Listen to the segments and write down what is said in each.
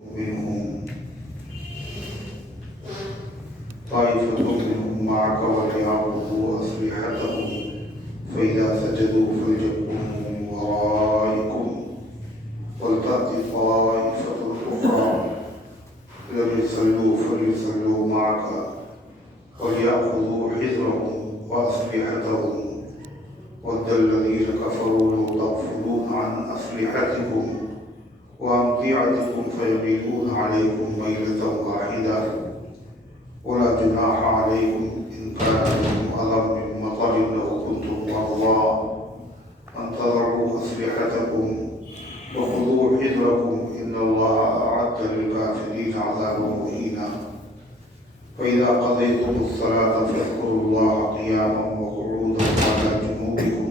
منهم طائفة منهم معك وليعبدوا أسلحتهم فإذا سجدوا فليكونوا من ورائكم ولتأت طائفة أخرى لم يصلوا فليصلوا معك وليأخذوا حذرهم وأسلحتهم ود الذين كفروا لو تغفلون عن أسلحتكم وأمتعتكم فيميلون عليكم ميلة واحدة ولا جناح عليكم إن كان بكم أذى من مطر أو كنتم مرضى أن تضعوا أسلحتكم وخذوا حذركم إن الله أعد للكافرين عذابا مهينا فإذا قضيتم الصلاة فاذكروا الله قياما وقعودا وعلى جنوبكم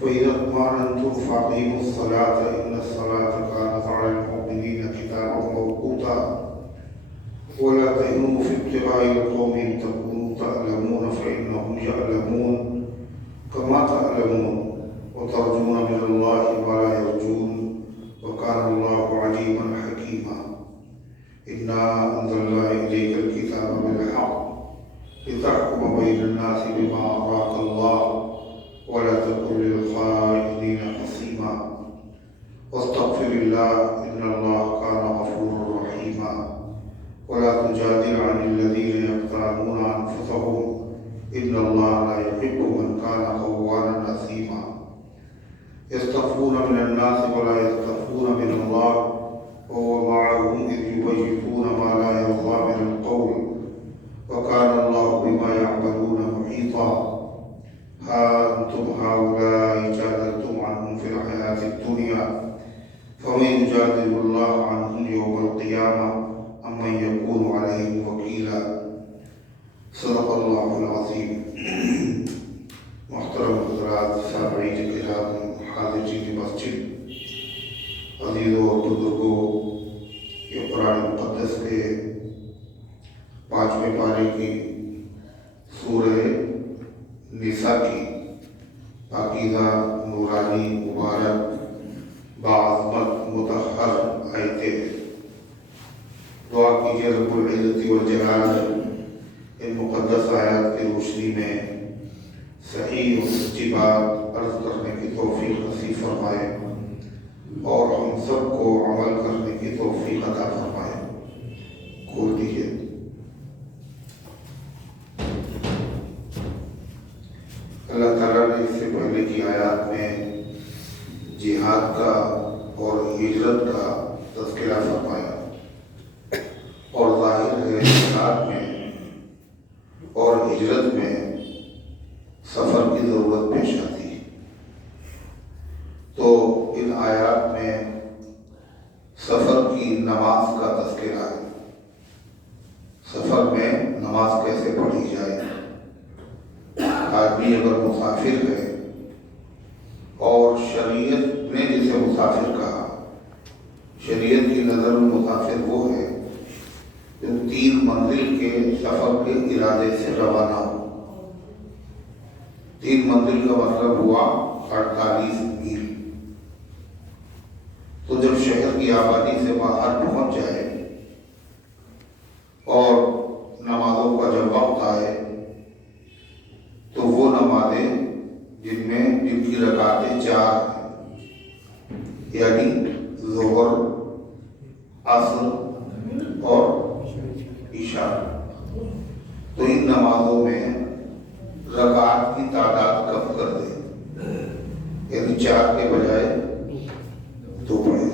فإذا اطمأننتم فأقيموا الصلاة إن الصلاة كانت على المؤمنين كتابا موقوتا ولا تهنوا في ابتغاء القوم إن تكونوا تألمون فإنهم يألمون كما تألمون وترجون من الله ما لا يرجون وكان الله عليما حكيما إنا أنزلنا إليك الكتاب بالحق لتحكم بين الناس بما أراك الله ولا تكن للخائنين خصيما واستغفر الله إن الله كان غفورا رحيما ولا تجادل عن الذين يقتلون أنفسهم إن الله لا يحب من كان خوانا أثيما يستخفون من الناس ولا يستخفون من الله وهو معهم إذ يبيتون ما لا يرضى من القول وكان الله بما يعملون محيطا ها أنتم هؤلاء جادلتم عنهم في الحياة الدنيا فمن يجادل الله عنهم يوم القيامة أمن يكون عليهم وكيلا صدق الله العظيم محترم حضرات سامعین کرام حاضرین مسجد عزیزوں اور بزرگوں یہ قرآن مقدس کے 5ویں پارے کی سورہ نساء کی پاکیزہ نورانی مبارک باعظمت مطہر آیتیں دعا کیجیے رب العزت والجلال ان مقدس آیات کی روشنی میں صحیح اور سچی بات عرض کرنے کی توفیق نصیب فرمائے اور ہم سب کو عمل کرنے کی توفیق عطا فرمائے. کھول دیجیے. اللہ تعالیٰ نے اس سے پہلے کی آیات میں جہاد کا اور ہجرت کا تذکرہ فرمایا اور ظاہر ہے جہاد میں اور ہجرت میں سفر کی ضرورت پیش آتی ہے. تو ان آیات میں سفر کی نماز کا تذکرہ ہے. سفر میں نماز کیسے پڑھی جائے. آدمی اگر مسافر ہے اور شریعت نے جسے مسافر کہا، شریعت کی نظر میں مسافر وہ ہے جو 3 منزل کے سفر کے ارادے سے روانہ ہو. 3 منزل کا مطلب ہوا 48 میل. تو جب شہر کی آبادی سے باہر پہنچ جائے اور نمازوں کا جب وقت آئے تو وہ نمازیں جن کی رکعتیں 4 ہیں یعنی ظہر، عصر اور عشاء، تو ان نمازوں میں رکعات کی تعداد کم کر دے، یعنی 4 کے بجائے 2 پڑھے.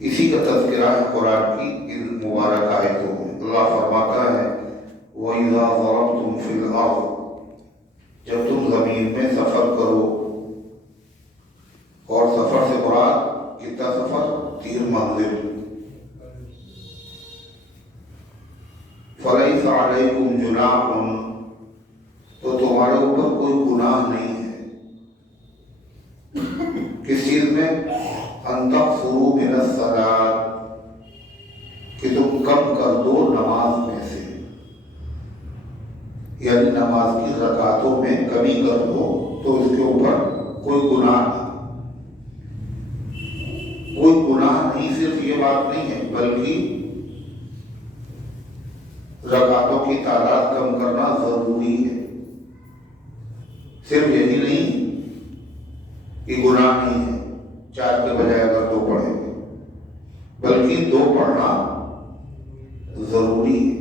اسی کا تذکرہ ہے قرآن کی ان مبارک آیتوں میں. اللہ فرماتا ہے وَإِذَا ضَرَبْتُمْ فِي الْأَرْضِ، جب تم زمین میں سفر کرو، اور سفر سے مراد کتنا سفر؟ 3 منزل. فَلَيْسَ عَلَيْكُمْ جُنَاحٌ، تو تمہارے اوپر کوئی گناہ نہیں ہے. کس چیز میں؟ ان تقصروا من الصلاۃ، کہ تم کم کر دو نماز میں سے، یعنی نماز کی رکعتوں میں کمی کر دو تو اس کے اوپر کوئی گناہ نہیں. کوئی گناہ نہیں ہی صرف یہ بات نہیں ہے بلکہ رکعتوں کی تعداد کم کرنا ضروری ہے۔ صرف یہی نہیں کہ گناہ نہیں ہے 4 کے بجائے اگر 2 پڑھیں گے، بلکہ 2 پڑھنا ضروری ہے۔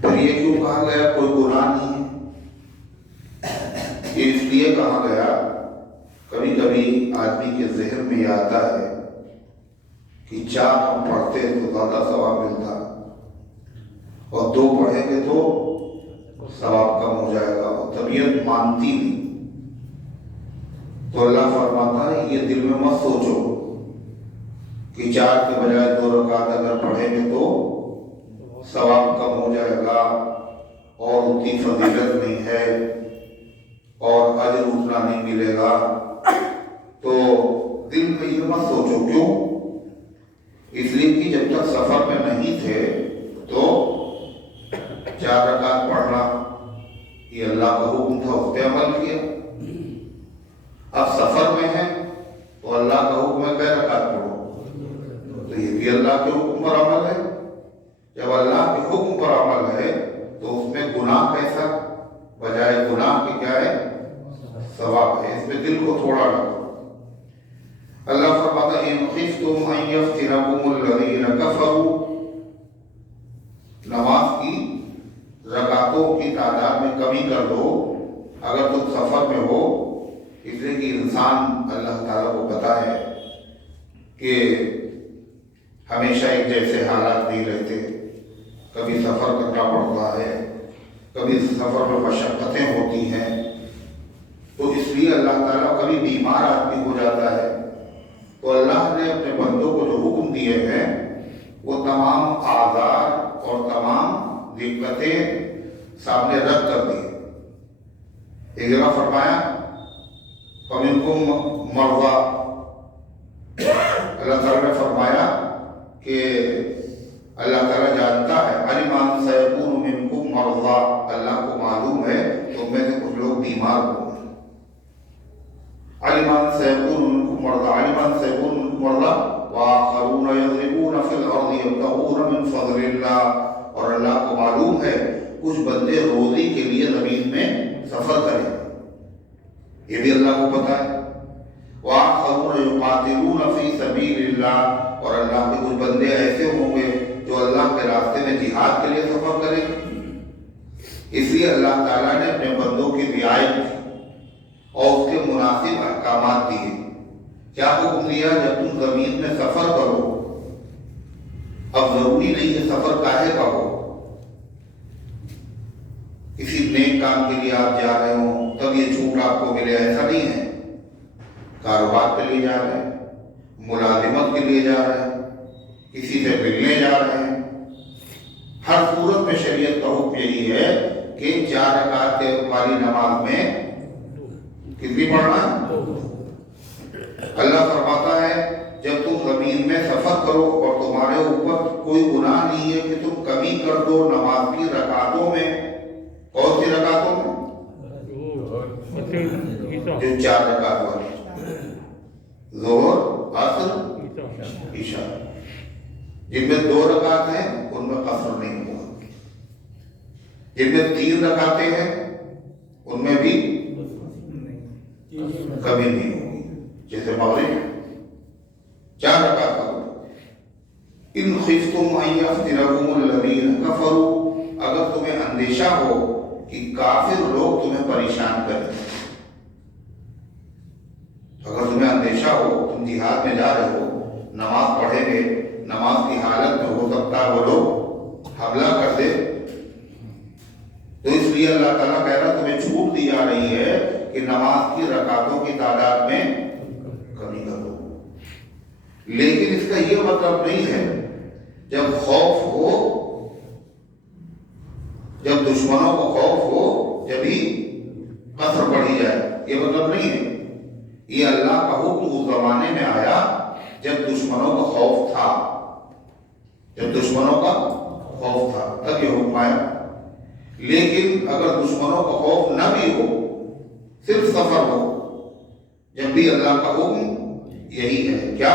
پھر یہ کیوں کہا گیا کوئی گناہ نہیں ہے؟ یہ اس لیے کہا گیا، کبھی کبھی آدمی کے ذہن میں یہ آتا ہے کہ 4 ہم پڑھتے تو زیادہ ثواب ملتا اور 2 پڑھیں گے تو ثواب کم ہو جائے گا، اور طبیعت مانتی نہیں۔ تو اللہ فرماتا ہے یہ دل میں مت سوچو کہ 4 کے بجائے 2 رکعت اگر پڑھیں گے تو ثواب کم ہو جائے گا اور اتنی فضیلت نہیں ہے اور اجر اتنا نہیں ملے گا۔ تو دل میں یہ مت سوچو، کیوں؟ اس لیے کہ جب تک سفر میں نہیں تھے تو 4 رکعت پڑھنا یہ اللہ کا حکم تھا، اس پہ عمل کیا۔ اب سفر میں ہے تو اللہ کا حکم ہے کہ رکعت پڑھو، تو یہ بھی اللہ کے حکم پر عمل ہے۔ جب اللہ کے حکم پر عمل ہے تو اس میں گناہ کیسا؟ بجائے گناہ کے کیا ہے؟ ثواب ہے۔ اس میں دل کو تھوڑا رکھو۔ اللہ فرماتا ہے ان خفتم ان یفتنکم الذین کفروا، نماز کی رکعتوں کی تعداد میں کمی کر دو اگر تم سفر میں ہو، اس لیے کہ انسان اللہ تعالیٰ کو پتہ ہے کہ ہمیشہ ایک جیسے حالات نہیں رہتے، کبھی سفر کرنا پڑتا ہے، کبھی سفر میں مشقتیں ہوتی ہیں، تو اس لیے اللہ تعالیٰ کبھی بیمار آدمی ہو جاتا ہے تو اللہ نے اپنے بندوں کو جو حکم دیے ہیں وہ تمام آزار اور تمام دقتیں سامنے رکھ کر دی۔ ایک جگہ فرمایا فَمِنْكُمْ مَرْضَىٰ، اللہ تعالیٰ نے فرمایا کہ اللہ تعالیٰ جانتا ہے عَلِمَ أَنْ سَيَكُونُ مِنْكُمْ مَرْضَىٰ، اللہ کو معلوم ہے تم میں سے کچھ لوگ بیمار ہوں گے۔ عَلِمَ أَنْ سَيَكُونُ مِنْكُمْ مَرْضَىٰ، عَلِمَ أَنْ سَيَكُونُ مِنْكُمْ مَرْضَىٰ وَآخَرُونَ يَضْرِبُونَ فِي الْأَرْضِ يَبْتَغُونَ مِنْ فَضْلِ اللَّهِ، اور اللہ کو معلوم ہے کچھ بندے روزی کے لیے زمین میں سفر کریں، یہ بھی اللہ کو پتہ ہے۔ وَآخَرُونَ يُقَاتِلُونَ فِي سَبِيلِ اللَّهِ، اور اللہ کے کچھ بندے ایسے ہوں گے جو اللہ کے راستے میں جہاد کے لیے سفر کریں گے۔ اس لیے اللہ تعالیٰ نے اپنے بندوں کی رعایت کی اور اس کے مناسب احکامات دیے۔ کیا حکم دیا؟ جب تم زمین میں سفر کرو، اب ضروری نہیں ہے سفر کاہے کا ہو، کسی نیک کام کے لیے آپ جا رہے ہوں تب یہ چھوٹ آپ کو ملے، ایسا نہیں ہے۔ کاروبار کے لیے جا رہے ہیں، ملازمت کے لیے جا رہے ہیں، کسی سے ملنے جا رہے ہیں، ہر صورت میں شریعت کا حکم یہی ہے کہ 4 رکعت والی نماز میں کتنی پڑھنا ہے؟ اللہ فرماتا ہے جب تم زمین میں سفر کرو اور تمہارے اوپر کوئی گناہ نہیں ہے کہ تم کمی کر دو نماز کی رکعتوں میں۔ کون سی رکعتوں میں؟ جو 4 رکعت والی، ظہر، عصر، عشاء، جن میں 2 رکعت ہیں ان میں قصر نہیں ہوگا، جن میں 3 رکعتیں ہیں ان میں بھی کمی نہیں ہوگی، جیسے مغرب 4 رکعت کرو۔ ان خفتم ان یفتنکم الذین کفروا، اگر تمہیں اندیشہ ہو کہ کافر لوگ تمہیں پریشان کریں، اگر تمہیں اندیشہ ہو تم جہاد میں جا رہے ہو، نماز پڑھیں گے، نماز کی حالت میں ہو سکتا ہے وہ لوگ حملہ کر دے، تو اس لیے اللہ تعالیٰ کہہ رہا تمہیں چھوٹ دی جا رہی ہے کہ نماز کی رکعتوں کی تعداد میں کمی کر دو۔ لیکن اس کا یہ مطلب نہیں ہے جب خوف ہو، جب دشمنوں کو خوف ہو جبھی قصر پڑھی جائے، یہ مطلب نہیں ہے۔ یہ اللہ کا حکم اس زمانے میں آیا جب دشمنوں کا خوف تھا، جب دشمنوں کا خوف تھا تب یہ حکم آیا۔ لیکن اگر دشمنوں کا خوف نہ بھی ہو، صرف سفر ہو، جب بھی اللہ کا حکم یہی ہے، کیا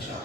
4।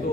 2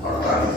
48।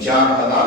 4000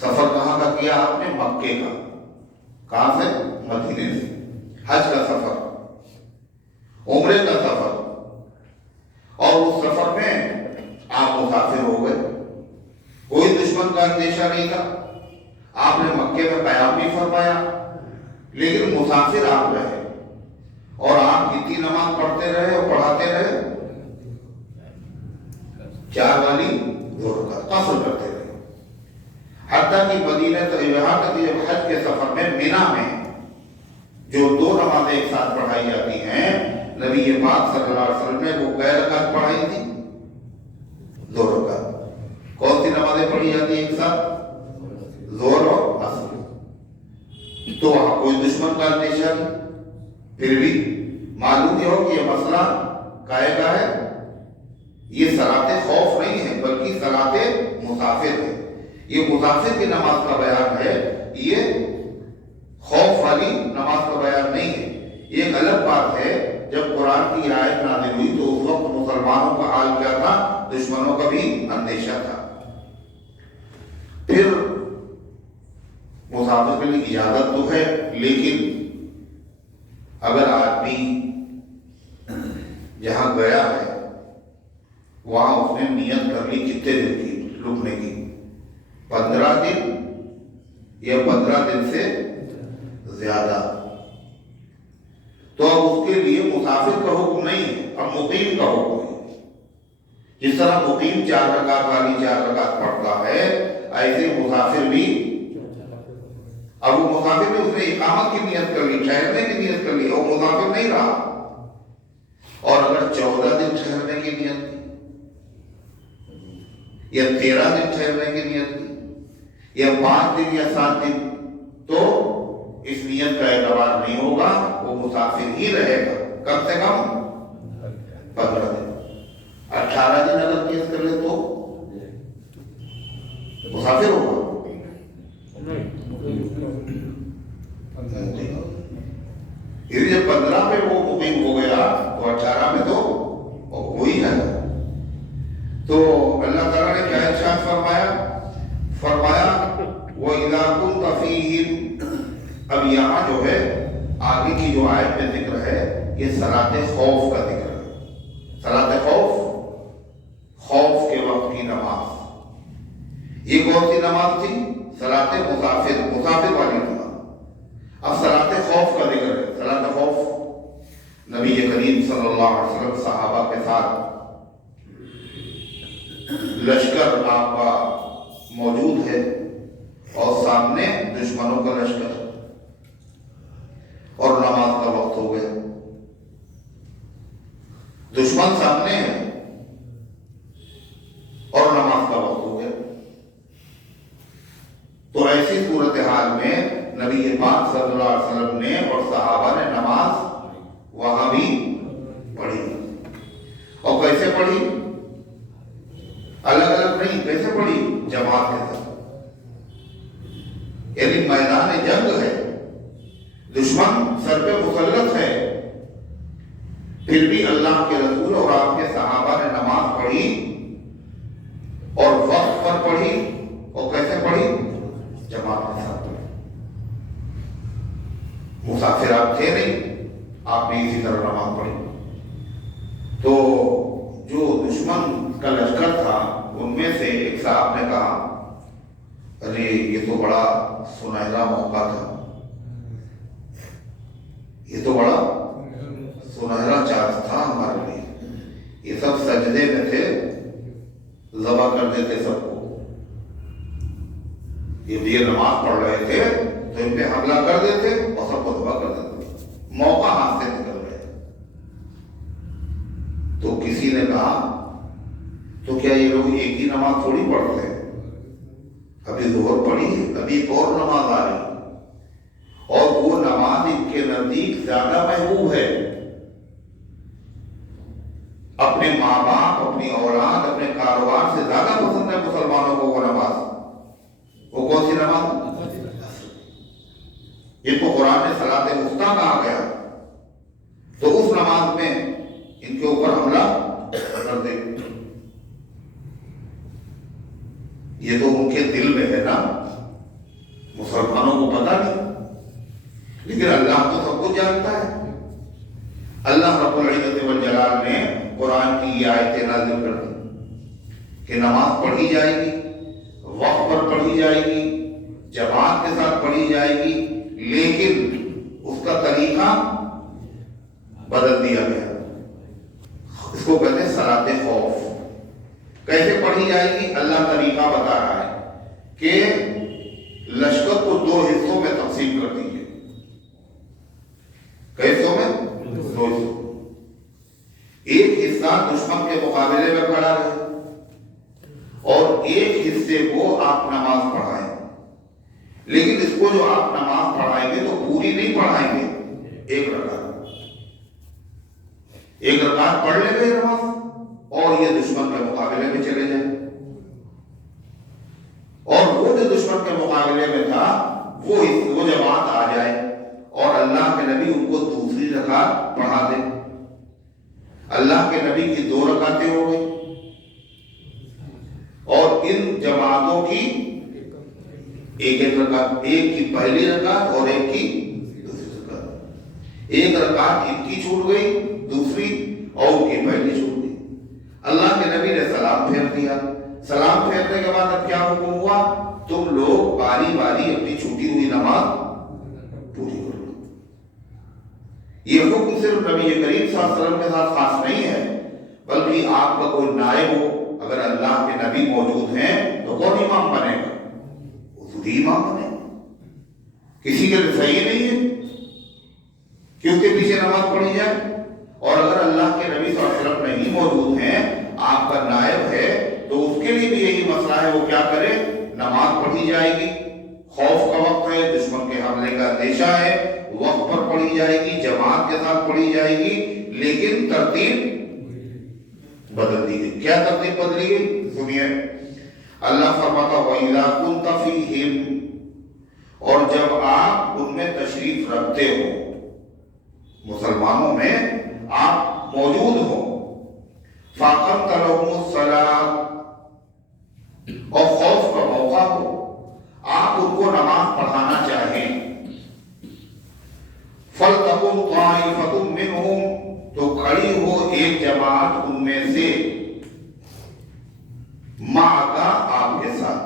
سفر کہاں کا کیا آپ نے؟ مکے کا. کہاں سے؟ مدینے سے. حج کا سفر، عمرے کا سفر، اور اس سفر میں آپ مسافر ہو گئے. کوئی دشمن کا اندیشہ نہیں تھا. آپ نے مکے میں قیام بھی فرمایا، لیکن مسافر آپ رہے اور آپ کتنی نماز پڑھتے رہے اور پڑھاتے رہے؟ 4 والی 2 رکعت قصر کرتے رہے. حتیٰ کہ مدینہ یہاں تک جب حج کے سفر میں مینا میں جو 2 نمازیں ایک ساتھ پڑھائی جاتی ہیں، نبی پاک صلی اللہ علیہ وسلم نے وہ کئی رکعت پڑھائی تھی؟ 2 رکعت. کون سی نمازیں پڑھی جاتی ہیں ایک ساتھ؟ ظہر اور عصر. تو وہاں کوئی دشمن کا اندیشہ نہیں. پھر بھی معلوم یہ ہو کہ یہ مسئلہ کائے کا ہے، یہ صلاۃ خوف نہیں ہے بلکہ صلاۃ مسافر ہے. یہ مسافر کی نماز کا بیان ہے، یہ خوف والی نماز کا بیان نہیں ہے. یہ ایک الگ بات ہے. جب قرآن کی آیت نازل ہوئی تو اس وقت مسلمانوں کا حال کیا تھا؟ دشمنوں کا بھی اندیشہ تھا. پھر مسافر کے لیے اجازت تو ہے، لیکن اگر آدمی جہاں گیا ہے وہاں اس نے نیت کر لی کتنے دن کی رکنے کی؟ 15 دن یا 15 دن سے زیادہ. تو اب اس کے لیے مسافر کا حکم نہیں ہے، اب مقیم کا حکم ہے. جس طرح مقیم 4 رکعت والی 4 رکعت پڑھتا ہے، ایسے مسافر بھی. اب وہ مسافر بھی اس نے اقامت کی نیت کر لی، ٹھہرنے کی نیت کر لی، اور مسافر نہیں رہا. اور اگر 14 دن ٹھہرنے کی نیت کی یا 13 دن ٹھہرنے کی نیت کی یا 5 دن یا 7 دن، تو اس نیت کا اعتبار نہیں ہوگا، وہ مسافر ہی رہے گا. کم سے کم 15 دن. 18 دن اگر کیس کر لے تو مسافر ہوگا. پھر جب 15 میں وہ مقیم ہو گیا تو 18 میں تو وہی ہے. تو اللہ تعالیٰ نے کیا ارشاد فرمایا وَإِذَا كُنْتَ فِيهِمْ. اب یہاں جو ہے آگے کی جو آیت میں ذکر ہے یہ صلاۃ خوف کا ذکر ہے. صلاۃ خوف کے وقت کی نماز. یہ کون سی نماز تھی؟ صلاۃ مسافر والی نماز. اب صلاۃ خوف کا ذکر ہے. صلاۃ خوف نبی کریم صلی اللہ علیہ وسلم صحابہ کے ساتھ لشکر آپ کا موجود ہے اور سامنے دشمنوں کا لشکر اور نماز کا وقت ہو گیا. دشمن سامنے ہے اور نماز کا وقت ہو گیا. تو ایسی صورتحال میں نبی پاک صلی اللہ علیہ وسلم نے اور صحابہ نے نماز وہاں بھی پڑھی. اور کیسے پڑھی؟ الگ الگ نہیں. کیسے پڑھی؟ جماعت کے ساتھ. یعنی میدان جنگ ہے، دشمن سر پہ مسلط ہے، پھر بھی اللہ کے رسول اور آپ کے صحابہ نے نماز پڑھی اور وقت پر پڑھی. اور کیسے پڑھی؟ جماعت کے ساتھ پڑھی. مسافر آپ تھے نہیں، آپ نے اسی طرح نماز پڑھی. تو جو دشمن کا لشکر تھا ان میں سے ایک صاحب نے کہا ارے یہ تو بڑا سنہرا موقع تھا، یہ تو بڑا سنہرا چانس تھا ہمارے لیے. یہ سب سجدے میں تھے، ذبح کر دیتے سب کو. یہ نماز پڑھ رہے تھے تو ان پہ حملہ کر دیتے اور سب کو ذبح کر دیتے. موقع ہاتھ سے نکل گئے. تو کسی نے کہا تو کیا یہ لوگ ایک ہی نماز تھوڑی پڑھتے ہیں؟ ابھی ظہر پڑھی ہے، ابھی ایک اور نماز آ رہی، اور وہ نماز ان کے نزدیک زیادہ محبوب ہے. اپنے ماں باپ، اپنی اولاد، اپنے کاروبار سے زیادہ پسند ہے مسلمانوں کو وہ نماز. وہ کون سی نماز؟ جن کو قرآن نے صلاۃ وسطیٰ کہا گیا، تو اس نماز میں ان کے اوپر حملہ کر دے. یہ تو ان کے دل میں ہے نا. خود جانتا ہے۔ اللہ رب العزت والجلال نے قرآن کی یہ آیتیں نازل کر دی کہ نماز پڑھی جائے گی، وقت پر پڑھی جائے گی، جماعت کے ساتھ پڑھی جائے گی، لیکن اس کا طریقہ بدل دیا گیا۔ اس کو کہتے ہیں صلاۃ خوف۔ کیسے پڑھی جائے گی؟ اللہ طریقہ بتا رہا ہے کہ لشکر کو 2 حصوں میں تقسیم کر دیجیے۔ کئی حصوں میں؟ 2 حصوں۔ ایک حصہ دشمن کے مقابلے میں کھڑا رہے اور ایک حصے کو آپ نماز پڑھائیں، لیکن اس کو جو آپ نماز پڑھائیں گے تو پوری نہیں پڑھائیں گے، ایک رکعت پڑھ لیں گے نماز اور یہ دشمن کے مقابلے میں چلے جائیں، اور وہ جو دشمن کے مقابلے میں تھا وہ جماعت آ جائے اور اللہ کے نبی ان کو دوسری رکعت پڑھا دے۔ اللہ کے نبی کی 2 رکعتیں ہو گئی اور ان جماعتوں کی ایک رکعت، ایک کی پہلی رکعت اور ایک کی دوسری رکعت۔ ایک رکعت ان کی چھوٹ گئی، دوسری اور ان کی پہلی چھوٹ گئی۔ اللہ کے نبی نے سلام پھیر دیا۔ سلام پھیرنے کے بعد اب کیا حکم ہوا؟ تم لوگ باری باری اپنی چھوٹی ہوئی نماز پوری کرو۔ یہ حکم صرف نبی کریم صلی اللہ علیہ وسلم کے ساتھ خاص نہیں ہے، بلکہ آپ کا کوئی نائب ہو، اگر اللہ کے نبی موجود ہیں تو کون امام بنے گا؟ خود ہی امام بنے گا۔ کسی کے لیے صحیح نہیں ہے کہ اس کے پیچھے نماز پڑھی جائے، اور اگر اللہ کے نبی صلی اللہ علیہ وسلم نہیں موجود ہیں، آپ کا نائب ہے، تو اس کے لیے بھی یہی مسئلہ ہے، وہ کیا کرے؟ نماز پڑھی جائے گی، خوف کا وقت ہے، دشمن کے حملے کا اندیشہ ہے، وقت پر پڑھی جائے گی، جماعت کے ساتھ پڑھی جائے گی، لیکن ترتیب بدل دی گئی۔ کیا ترتیب بدلی گئی؟ سنیے، اللہ فرماتا وَإِذَا كُنْتَ فِيهِمْ، اور جب آپ ان میں تشریف رکھتے ہو، مسلمانوں میں آپ موجود ہو، فَأَقَمْتَ لَهُمُ الصَّلَاةَ، اور خوف کا موقع ہو، آپ ان کو نماز پڑھانا چاہیں، فَلْتَقُمْ طَائِفَةٌ مِّنْهُمْ، تو کھڑی ہو ایک جماعت ان میں سے، مَعَكَ، آپ کے ساتھ،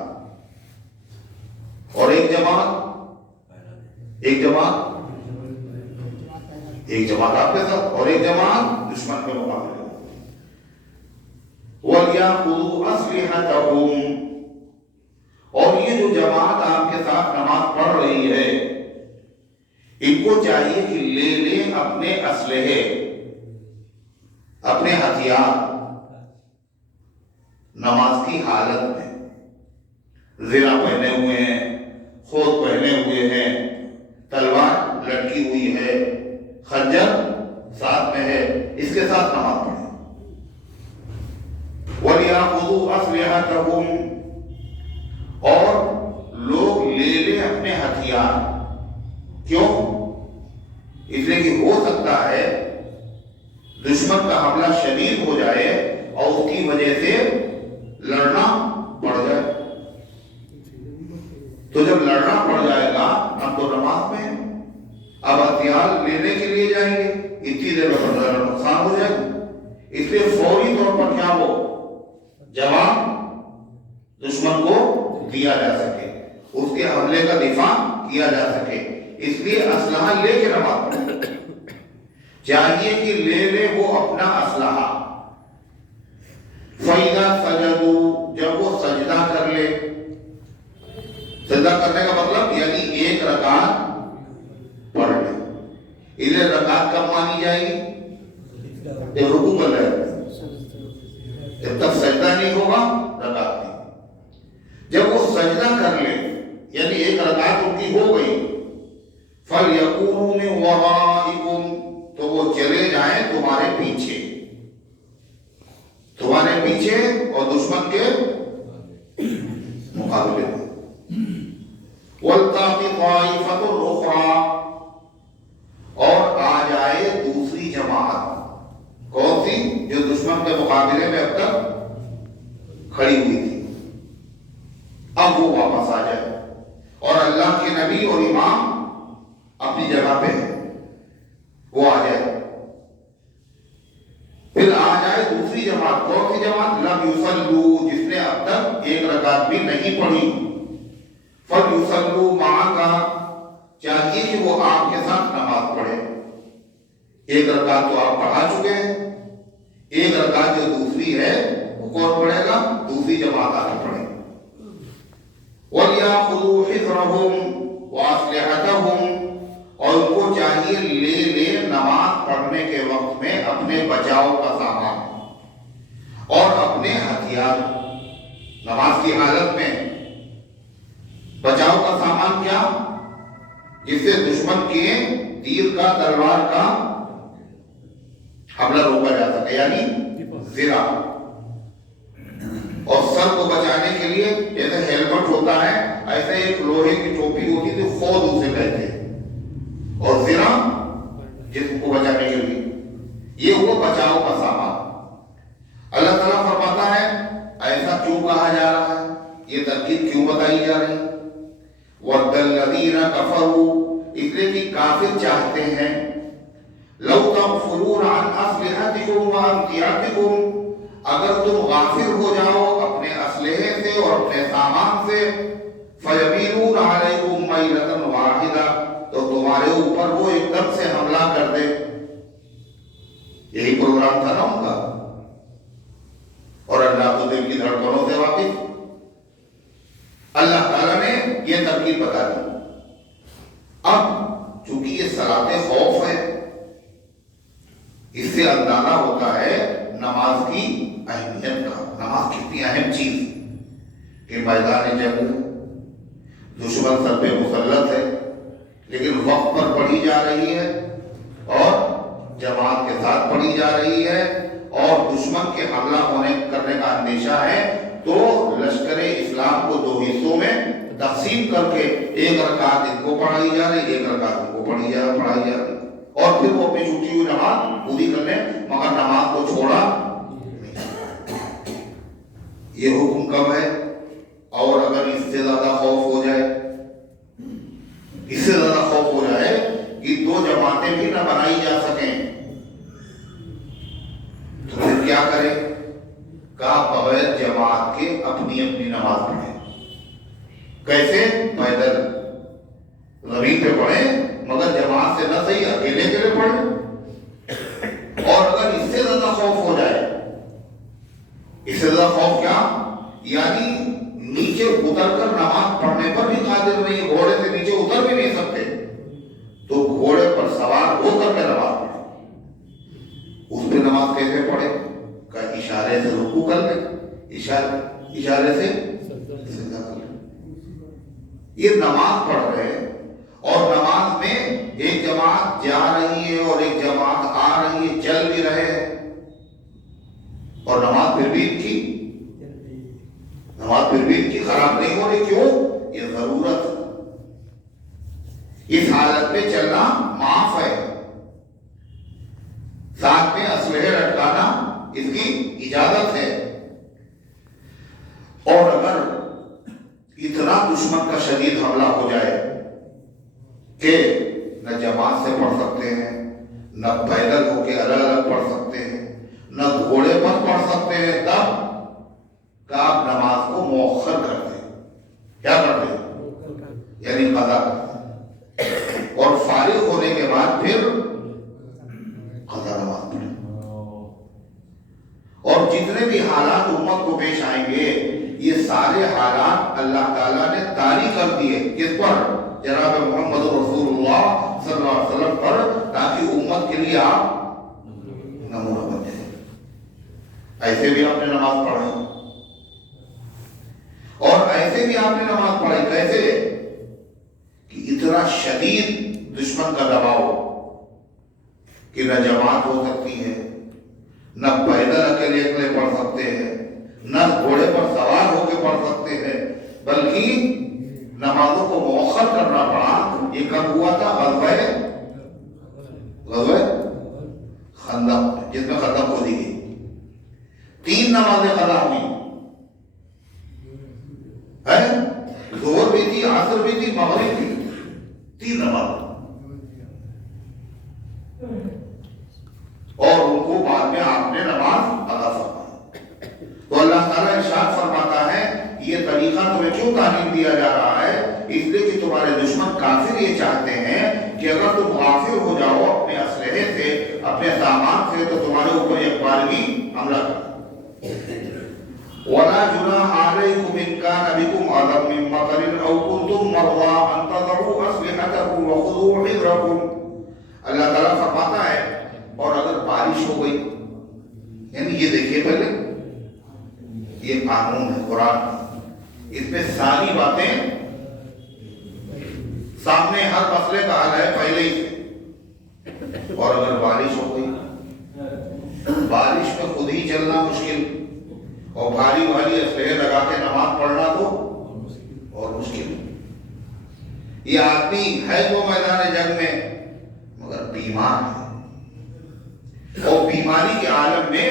اور ایک جماعت آپ کے ساتھ اور ایک جماعت دشمن کے مقابلے میں۔ وَلْيَأْخُذُوا أَسْلِحَتَهُمْ، اور یہ جو جماعت آپ کے ساتھ نماز پڑھ رہی ہے، ان کو چاہیے کہ لے لیں اپنے اسلحے، اپنے ہتھیار، نماز کی حالت میں زرہ پہنے ہوئے ہیں، خود پہنے ہوئے ہیں، تلوار لٹکی ہوئی ہے، خنجر ساتھ میں ہے، اس کے ساتھ نماز پڑھیں۔ وَلْيَأْخُذُوا أَسْلِحَتَهُمْ، اور لوگ لے لیں اپنے ہتھیار۔ کیوں؟ اس لیے کہ ہو سکتا ہے دشمن کا حملہ شدید ہو جائے اور اس کی وجہ سے لڑنا پڑ جائے، تو جب لڑنا پڑ جائے گا ہم تو نماز میں ہیں، اب ہتھیار لینے کے لیے جائیں گے، اتنی دیر میں ذرا نقصان ہو جائے گا، اس لیے فوری طور پر کیا ہو جواب دشمن کو دیا جا سکے، اس کے حملے کا دفاع کیا جا سکے، اس لیے اسلحہ لے کے نماز پڑھیں۔ چاہیے کہ لے لے وہ اپنا اسلحہ۔ فَإِذَا سَجَدُوا، جب وہ سجدہ کر لے، سجدہ کرنے کا مطلب یعنی ایک رکعت پڑھ لے۔ ادھر رکعت کب مانی جائے گی؟ جب رکوع کر لے، جب تک سجدہ نہیں ہوگا رکعت نہیں۔ جب وہ سجدہ کر لے یعنی ایک رکعت ان کی ہو گئی، فَلْيَكُونُوا مِنْ وَرَائِكُمْ، تو وہ چلے جائیں تمہارے پیچھے، تمہارے پیچھے اور دشمن کے مقابلے میں۔ وَلْتَأْتِ طَائِفَةٌ أُخْرَىٰ، اور آ جائے دوسری جماعت، کون سی؟ جو دشمن کے مقابلے میں اب تک کھڑی ہوئی تھی، اب وہ واپس آ جائے اور اللہ کے نبی اور امام اپنی جگہ پہ ہے، وہ آ جائے. پھر آ جائے دوسری جماعت. کون سی جماعت؟ لم یصلوا، جس نے اب تک ایک رکعت بھی نہیں پڑھی. فلیصلوا معک، چاہیے کہ وہ آپ کے ساتھ نماز پڑھے. ایک رکعت تو آپ پڑھا چکے ہیں، ایک رکعت جو دوسری ہے وہ کون پڑھے گا؟ دوسری جماعت آگے پڑھے. وَلْيَأْخُذُوا حِذْرَهُمْ وَأَسْلِحَتَهُمْ، اور ان کو چاہیے لے نماز پڑھنے کے وقت میں اپنے بچاؤ کا سامان اور اپنے ہتھیار. نماز کی حالت میں بچاؤ کا سامان کیا؟ جس سے دشمن کے تیر کا، تلوار کا حملہ روکا جا سکے، یعنی زرہ. اور سر کو بچانے کے لیے جیسے ہیلمٹ ہوتا ہے، ایسے ایک لوہے کی ٹوپی ہوتی تھی، خود اسے کہتے ہیں. اور زرہ جسم کو بچانے کے لیے، یہ ہوا بچاؤ کا سامان. اللہ تعالیٰ فرماتا ہے ایسا کیوں کہا جا رہا ہے، یہ ترکیب کیوں بتائی جا رہی ہے؟ وَدَّ الَّذِينَ كَفَرُوا، اس لیے کہ کافر چاہتے ہیں، لَوْ تَغْفُلُونَ عَنْ أَسْلِحَتِكُمْ وَأَمْتِعَتِكُمْ، اگر تم غافل ہو جاؤ اپنے اسلحے سے اور اپنے سامان سے، فَيَمِيلُونَ عَلَيْكُمْ مَيْلَةً وَاحِدَةً، تو تمہارے اوپر وہ ایک دم سے حملہ کر دے. یہی پروگرام تھا نا ان کا. اور اللہ تو دل کی دھڑکنوں سے واقف. اللہ تعالیٰ نے یہ ترکیب بتا دی. اب چونکہ یہ صلاۃ خوف ہے، اس سے اندازہ ہوتا ہے نماز کی اہمیت کا. نماز کتنی اہم چیز کہ میدان جنگ دشمن سب پہ مسلط ہے، لیکن وقت پر پڑھی جا رہی ہے اور جماعت کے ساتھ پڑھی جا رہی ہے، اور دشمن کے حملہ کرنے کا اندیشہ ہے، تو لشکر اسلام کو دو حصوں میں تقسیم کر کے ایک رکعت ان کو پڑھائی جا رہی، ایک رکعت ان کو پڑھائی جا رہی، اور پھر وہ اپنی چھوٹی ہوئی نماز پوری کر لیں، مگر نماز کو چھوڑا نہیں. یہ حکم کب ہے؟ اور اگر اس سے زیادہ خوف ہو جائے، اس سے زیادہ خوف ہو جائے کہ دو جماعتیں بھی نہ بنائی جا سکیں، تو پھر کیا کرے؟ کہا بغیر جماعت کے اپنی اپنی نماز پڑھیں. کیسے؟ پیدل زمین پہ پڑھیں، مگر جماعت سے نہ صحیح اکیلے اکیلے پڑھیں. اور اگر اس سے زیادہ خوف ہو جائے، اس سے زیادہ خوف کیا؟ یعنی نیچے اتر کر نماز پڑھنے پر بھی قادر نہیں، گھوڑے سے نیچے اتر بھی نہیں سکتے، تو گھوڑے پر سوار ہو کر کے نماز پڑھیں. اس پہ نماز کیسے پڑھے؟ کہ اشارے سے رکوع کر لیں، اشارے سے سجدہ کر لیں. یہ نماز پڑھ رہے ہیں، اور نماز میں ایک جماعت جا رہی ہے اور ایک جماعت آ رہی ہے، چل بھی رہے ہیں، اور نماز پھر بھی ان کی خراب نہیں ہو رہی. کیوں؟ یہ ضرورت. اس حالت میں چلنا معاف ہے، ساتھ میں اسلحے لٹکانا اس کی اجازت ہے. اور اگر اتنا دشمن کا شدید حملہ ہو جائے کہ نہ جماعت سے پڑھ سکتے ہیں، نہ پیدل ہو کے الگ الگ پڑھ سکتے ہیں، نہ گھوڑے پر پڑھ سکتے ہیں، تب کہ آپ نماز کو مؤخر کر دیں. کیا کر دیں؟ یعنی قضا کر دیں، اور فارغ ہونے کے بعد پھر قضا نماز پڑھیں. اور جتنے بھی حالات امت کو پیش آئیں گے، یہ سارے حالات اللہ تعالیٰ نے طاری کر دیے. کس پر؟ جناب محمد رسول اللہ صلی اللہ علیہ وسلم پر، تاکہ امت کے لیے آپ نمونہ بن جائیں. ایسے بھی آپ نے نماز پڑھائی، اور ایسے بھی آپ نے نماز پڑھائی. کیسے؟ کہ اتنا شدید دشمن کا دباؤ کہ نہ جماعت ہو سکتی ہے، نہ پیدل اکیلے اکیلے پڑھ سکتے ہیں، نہ گھوڑے پر سوار ہو کے پڑھ سکتے ہیں، بلکہ نمازوں کو مؤخر کرنا پڑا. یہ کب ہوا تھا؟ غزوہ خندق، جس میں خندق کھودی گئی. 3 نمازیں قضا ہوئی، ظہر بھی تھی، عصر بھی تھی، مغرب بھی تھی. 3 نماز. بعد میں آپ نے نماز ادا فرمائی۔ تو اللہ تعالیٰ ارشاد فرماتا ہے یہ طریقہ تمہیں کیوں تعلیم دیا جا رہا ہے؟ اس لیے کہ تمہارے دشمن کافر یہ چاہتے ہیں کہ اگر تم غافل ہو جاؤ اپنے اسلحے سے، اپنے سامان سے، تو تمہارے اوپر ایک بارگی حملہ کر۔ وَلَا جُنَاحَ عَلَيْكُمْ إِن كَانَ بِكُمْ أَذًى مِّن مَطَرٍ أَوْ كُنتُم مَّرْضَىٰ أَن تَضَعُوا أَسْلِحَتَكُمْ وَخُذُوا حِذْرَكُمْ۔ اللہ تعالیٰ فرماتا ہے اور اگر بارش ہو گئی، یعنی یہ دیکھیے پہلے یہ قانون ہے قرآن، اس میں ساری باتیں سامنے، ہر مسئلے کا حل ہے پہلے ہی سے۔ اور اگر بارش ہو گئی، بارش میں خود ہی چلنا مشکل اور بھاری بھاری اسلحے لگا کے نماز پڑھنا تو اور مشکل۔ یہ آدمی ہے تو میدان جنگ میں مگر بیمار ہے، اور بیماری کے عالم میں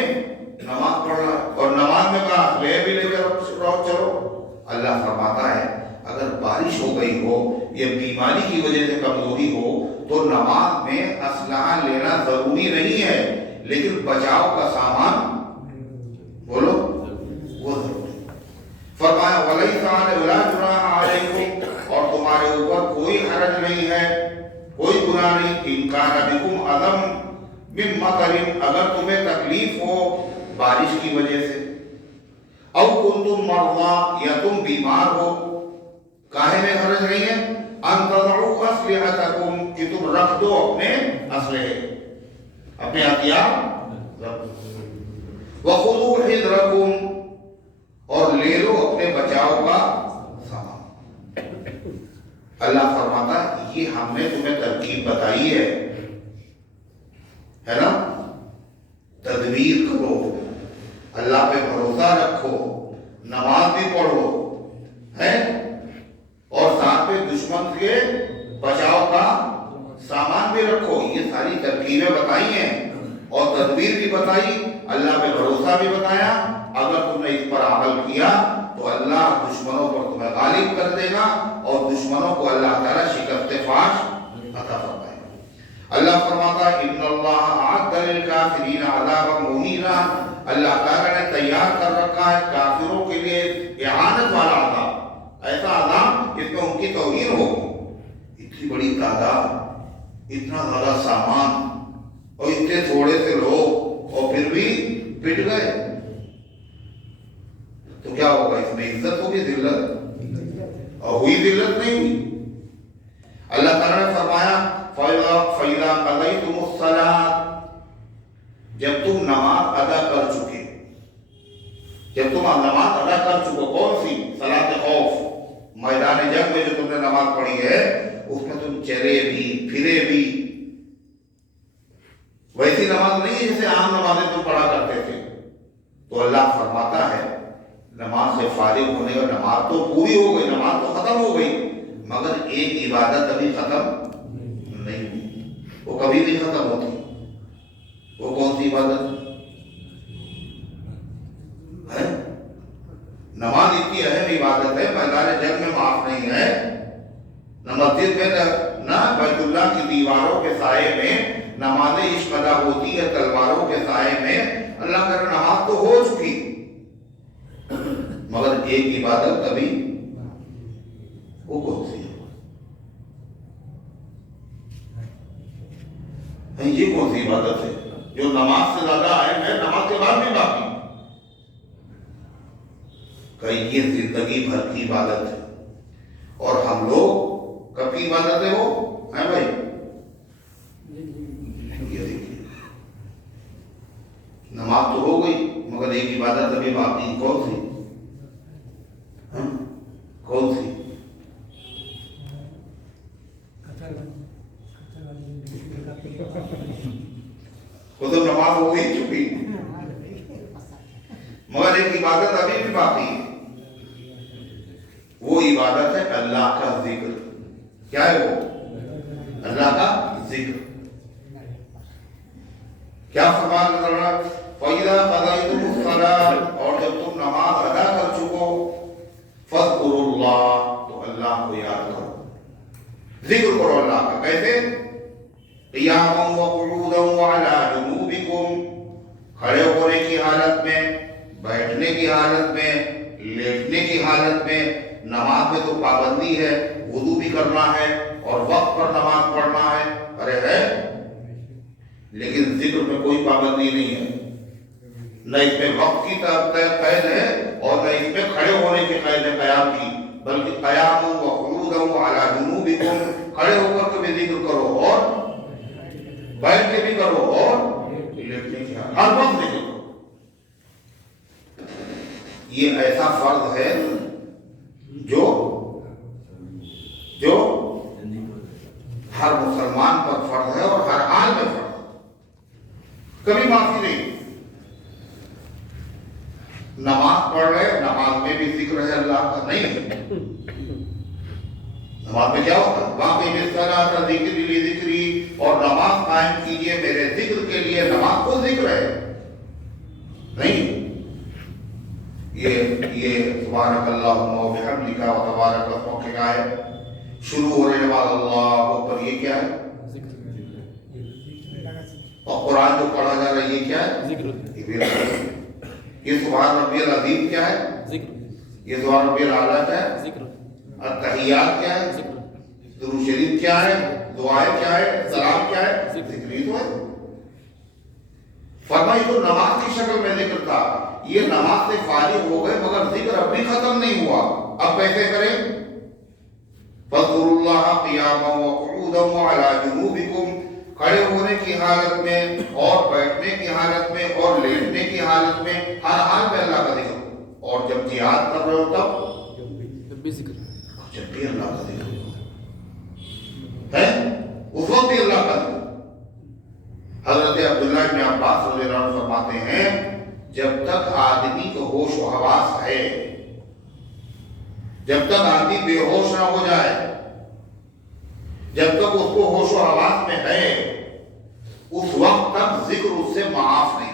نماز پڑھ رہا، اور نماز میں کہا اسلحے بھی لے کر چلو۔ اللہ فرماتا ہے اگر بارش ہو گئی ہو یا بیماری کی وجہ سے کمزوری ہو تو نماز میں اسلحہ لینا ضروری نہیں ہے، لیکن بچاؤ کا سامان بولو وہ ضروری۔ فرمایا وَلَيْسَ عَلَيْكُمْ، اور تمہارے اوپر کوئی حرج نہیں ہے، کوئی گناہ نہیں، إِن كَانَ بِكُمْ أَذًى مِّن مَطَرٍ، اگر تمہیں تکلیف ہو بارش کی وجہ سے، او کنتم مرضى، یا تم بیمار ہو، کاہے میں حرج نہیں ہے، ان تضعوا اسلحتکم، کہ تم رکھ دو اپنے اسلحے، اپنے ہتھیار رکھ دو، وخذوا حذرکم، اور لے لو اپنے بچاؤ کا سامان۔ اللہ فرماتا ہے یہ ہم نے تمہیں ترکیب بتائی ہے نا، تدبیر کرو، اللہ پہ بھروسہ رکھو، نماز بھی پڑھو ہے، اور ساتھ میں دشمن کے بچاؤ کا سامان بھی رکھو۔ یہ ساری ترکیبیں بتائی ہیں اور تدبیر بھی بتائی، اللہ پہ بھروسہ بھی بتایا۔ اگر تم نے اس پر عمل کیا تو اللہ دشمنوں پر تمہیں غالب کر دے گا اور دشمنوں کو اللہ تعالیٰ شکست فاش عطا فرمائے گا۔ اللہ فرماتا ہے ان اللہ اعد للکافرین عذابا مہینا، اللہ تعالیٰ نے تیار کر رکھا ہے کافروں کے لیے اعانت والا عذاب، ایسا عذاب جس میں ان کی توہین ہو۔ اتنی بڑی تعداد، اتنا زیادہ سامان اور اتنے تھوڑے سے لوگ، اور پھر بھی پٹ گئے تو کیا ہوگا؟ اس میں عزت ہوگی ذلت؟ اور ہوئی ذلت نہیں ہوئی۔ اللہ تعالیٰ نے فرمایا فَإِذَا قَضَيْتُمُ الصَّلَاةَ، جب تم نماز ادا کر چکے، جب تم نماز ادا کر چکو، کون سی؟ صلاۃ خوف، میدان جنگ میں جو تم نے نماز پڑھی ہے اس میں تم چلے بھی پھرے بھی، ویسی نماز نہیں ہے جیسے عام نمازیں تم پڑھا کرتے تھے۔ تو اللہ فرماتا ہے نماز سے فارغ ہونے کا، نماز تو پوری ہو گئی، نماز تو ختم ہو گئی، مگر ایک عبادت ابھی ختم نہیں ہوئی، وہ کبھی نہیں ختم ہوتی۔ وہ کون سی عبادت ہے؟ نماز اتنی اہم عبادت ہے، میدان جنگ میں معاف نہیں ہے، نہ مسجد میں نہ بیت اللہ کی دیواروں کے سائے میں نماز عشق ادا ہوتی ہے، تلواروں کے سائے میں۔ اللہ کا نماز تو ہو چکی، مگر ایک عبادت ابھی، وہ کون سی ہے؟ یہ کون سی عبادت ہے جو نماز سے زیادہ اہم ہے، نماز کے بعد بھی باقی؟ کہ یہ زندگی بھر کی عبادت ہے، اور ہم لوگ کب کی عبادت ہے وہ ہیں بھائی؟ یہ دیکھیے نماز تو ہو گئی مگر ایک عبادت ابھی باقی، کون سی؟ کون سی؟ وہ تو نماز ہو ہی چکی مگر ایک عبادت ابھی بھی باقی ہے، وہ عبادت ہے اللہ کا ذکر۔ کیا ہے وہ؟ اللہ کا ذکر۔ کیا فرمان کر رہا؟ فَإِذَا قَضَيْتُمُ الصَّلَاةَ، اور جب تم نماز ادا کر چکو، فَاذْكُرُوا اللَّهَ، تو اللہ کو یاد کرو، ذکر کرو اللہ کا۔ کیسے؟ قِيَامًا وَقُعُودًا وَعَلَىٰ جُنُوبِكُمْ، کھڑے ہونے کی حالت میں، بیٹھنے کی حالت میں، لیٹنے کی حالت میں۔ نماز میں تو پابندی ہے، وضو بھی کرنا ہے اور وقت پر نماز پڑھنا ہے، ارے ہے، لیکن ذکر میں کوئی پابندی نہیں ہے، نہ اس میں وقت کی قید ہے اور نہ اس میں کھڑے ہونے کی قید ہے قیام کی، بلکہ قیام و قعود علی جنوبکم، کھڑے ہو کر کے بھی ذکر کرو اور بیٹھ کے بھی کرو اور لیٹنے کی ہر وقت ذکر کرو۔ یہ ایسا فرض ہے جو ہر مسلمان پر فرض ہے اور ہر حال میں فرض ہے، کبھی معافی نہیں۔ نماز پڑھ رہے، نماز میں بھی ذکر ہے اللہ کا، نہیں نماز میں کیا ہوتا ہے باقی الصلاۃ ذکری ذکری، اور نماز قائم کیجئے میرے ذکر کے لیے، نماز کو ذکر ہے نہیں۔ یہ سبحانک اللہم و بحمدک و تبارک اسمک کا ہے، شروع ہونے کے بعد اللہ اکبر، یہ کیا ہے؟ اور قرآن جو پڑھا جا رہا ہے یہ کیا ہے؟ ذکر۔ یہ سبحان ربی العظیم کیا ہے؟ ذکر۔ یہ سبحان ربی الاعلیٰ کیا ہے؟ ذکر۔ التحیات کیا ہے؟ ذکر۔ درود شریف کیا ہے؟ دعائیں کیا ہے؟ سلام کیا ہے؟ ذکر ہی تو ہے۔ فرمائی تو نماز کی شکل میں ذکر تھا، یہ نماز سے فارغ ہو گئے مگر ذکر اب بھی ختم نہیں ہوا، اب کیسے کریں؟ فَاذْكُرُوا اللَّهَ قِيَامًا وَقُعُودًا وَعَلَىٰ جُنُوبِكُمْ، کھڑے ہونے کی حالت میں اور بیٹھنے کی حالت میں اور لیٹنے کی حالت میں، ہر حال میں اللہ کا ذکر، اور جب جہاد کر رہے ہو تب بھی ذکر، جب بھی اللہ کا ذکر ہے، اس وقت بھی اللہ کا ذکر۔ حضرت عبداللہ بن عباس رضی اللہ عنہ فرماتے ہیں جب تک آدمی کو ہوش و حواس ہے، جب تک آدمی بے ہوش نہ ہو جائے، جب تک اس کو ہوش و حواس میں ہے، اس وقت تک ذکر اس سے معاف نہیں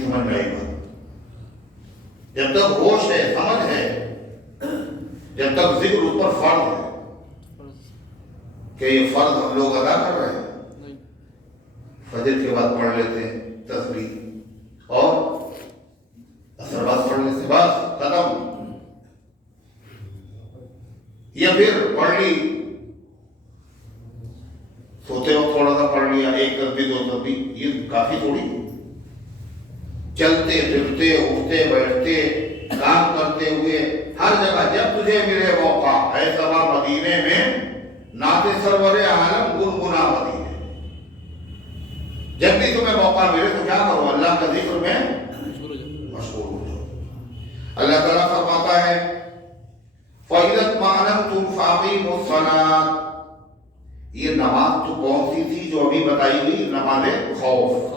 سمجھ میں آئی بات؟ جب تک ہوش ہے، سمجھ ہے، جب تک ذکر اس پر فرض ہے کہ یہ فرض ہم لوگ ادا کر رہے ہیں، فجر کے بعد پڑھ لیتے ہیں تسبیح اور اثر بعد پڑھ لیتے، بس ختم، یا پھر پڑھ لی سوتے وقت تھوڑا سا پڑھ لیا، ایک تسبیح دو تسبیح، یہ کافی تھوڑی، چلتے پھرتے اٹھتے بیٹھتے کام کرتے ہوئے ہر جگہ جب تجھے ملے موقع، اے سبا مدینے میں نعت سرور عالم گنگنا مدینے، جب بھی تمہیں موقع ملے تو کیا کرو؟ اللہ کا ذکر میں مشغول ہو جاؤ۔ اللہ تعالیٰ فرماتا ہے فَإِذَا اطْمَأْنَنْتُمْ فَأَقِيمُوا الصَّلَاةَ، یہ نماز تو کون سی تھی جو ابھی بتائی گئی؟ نماز خوف،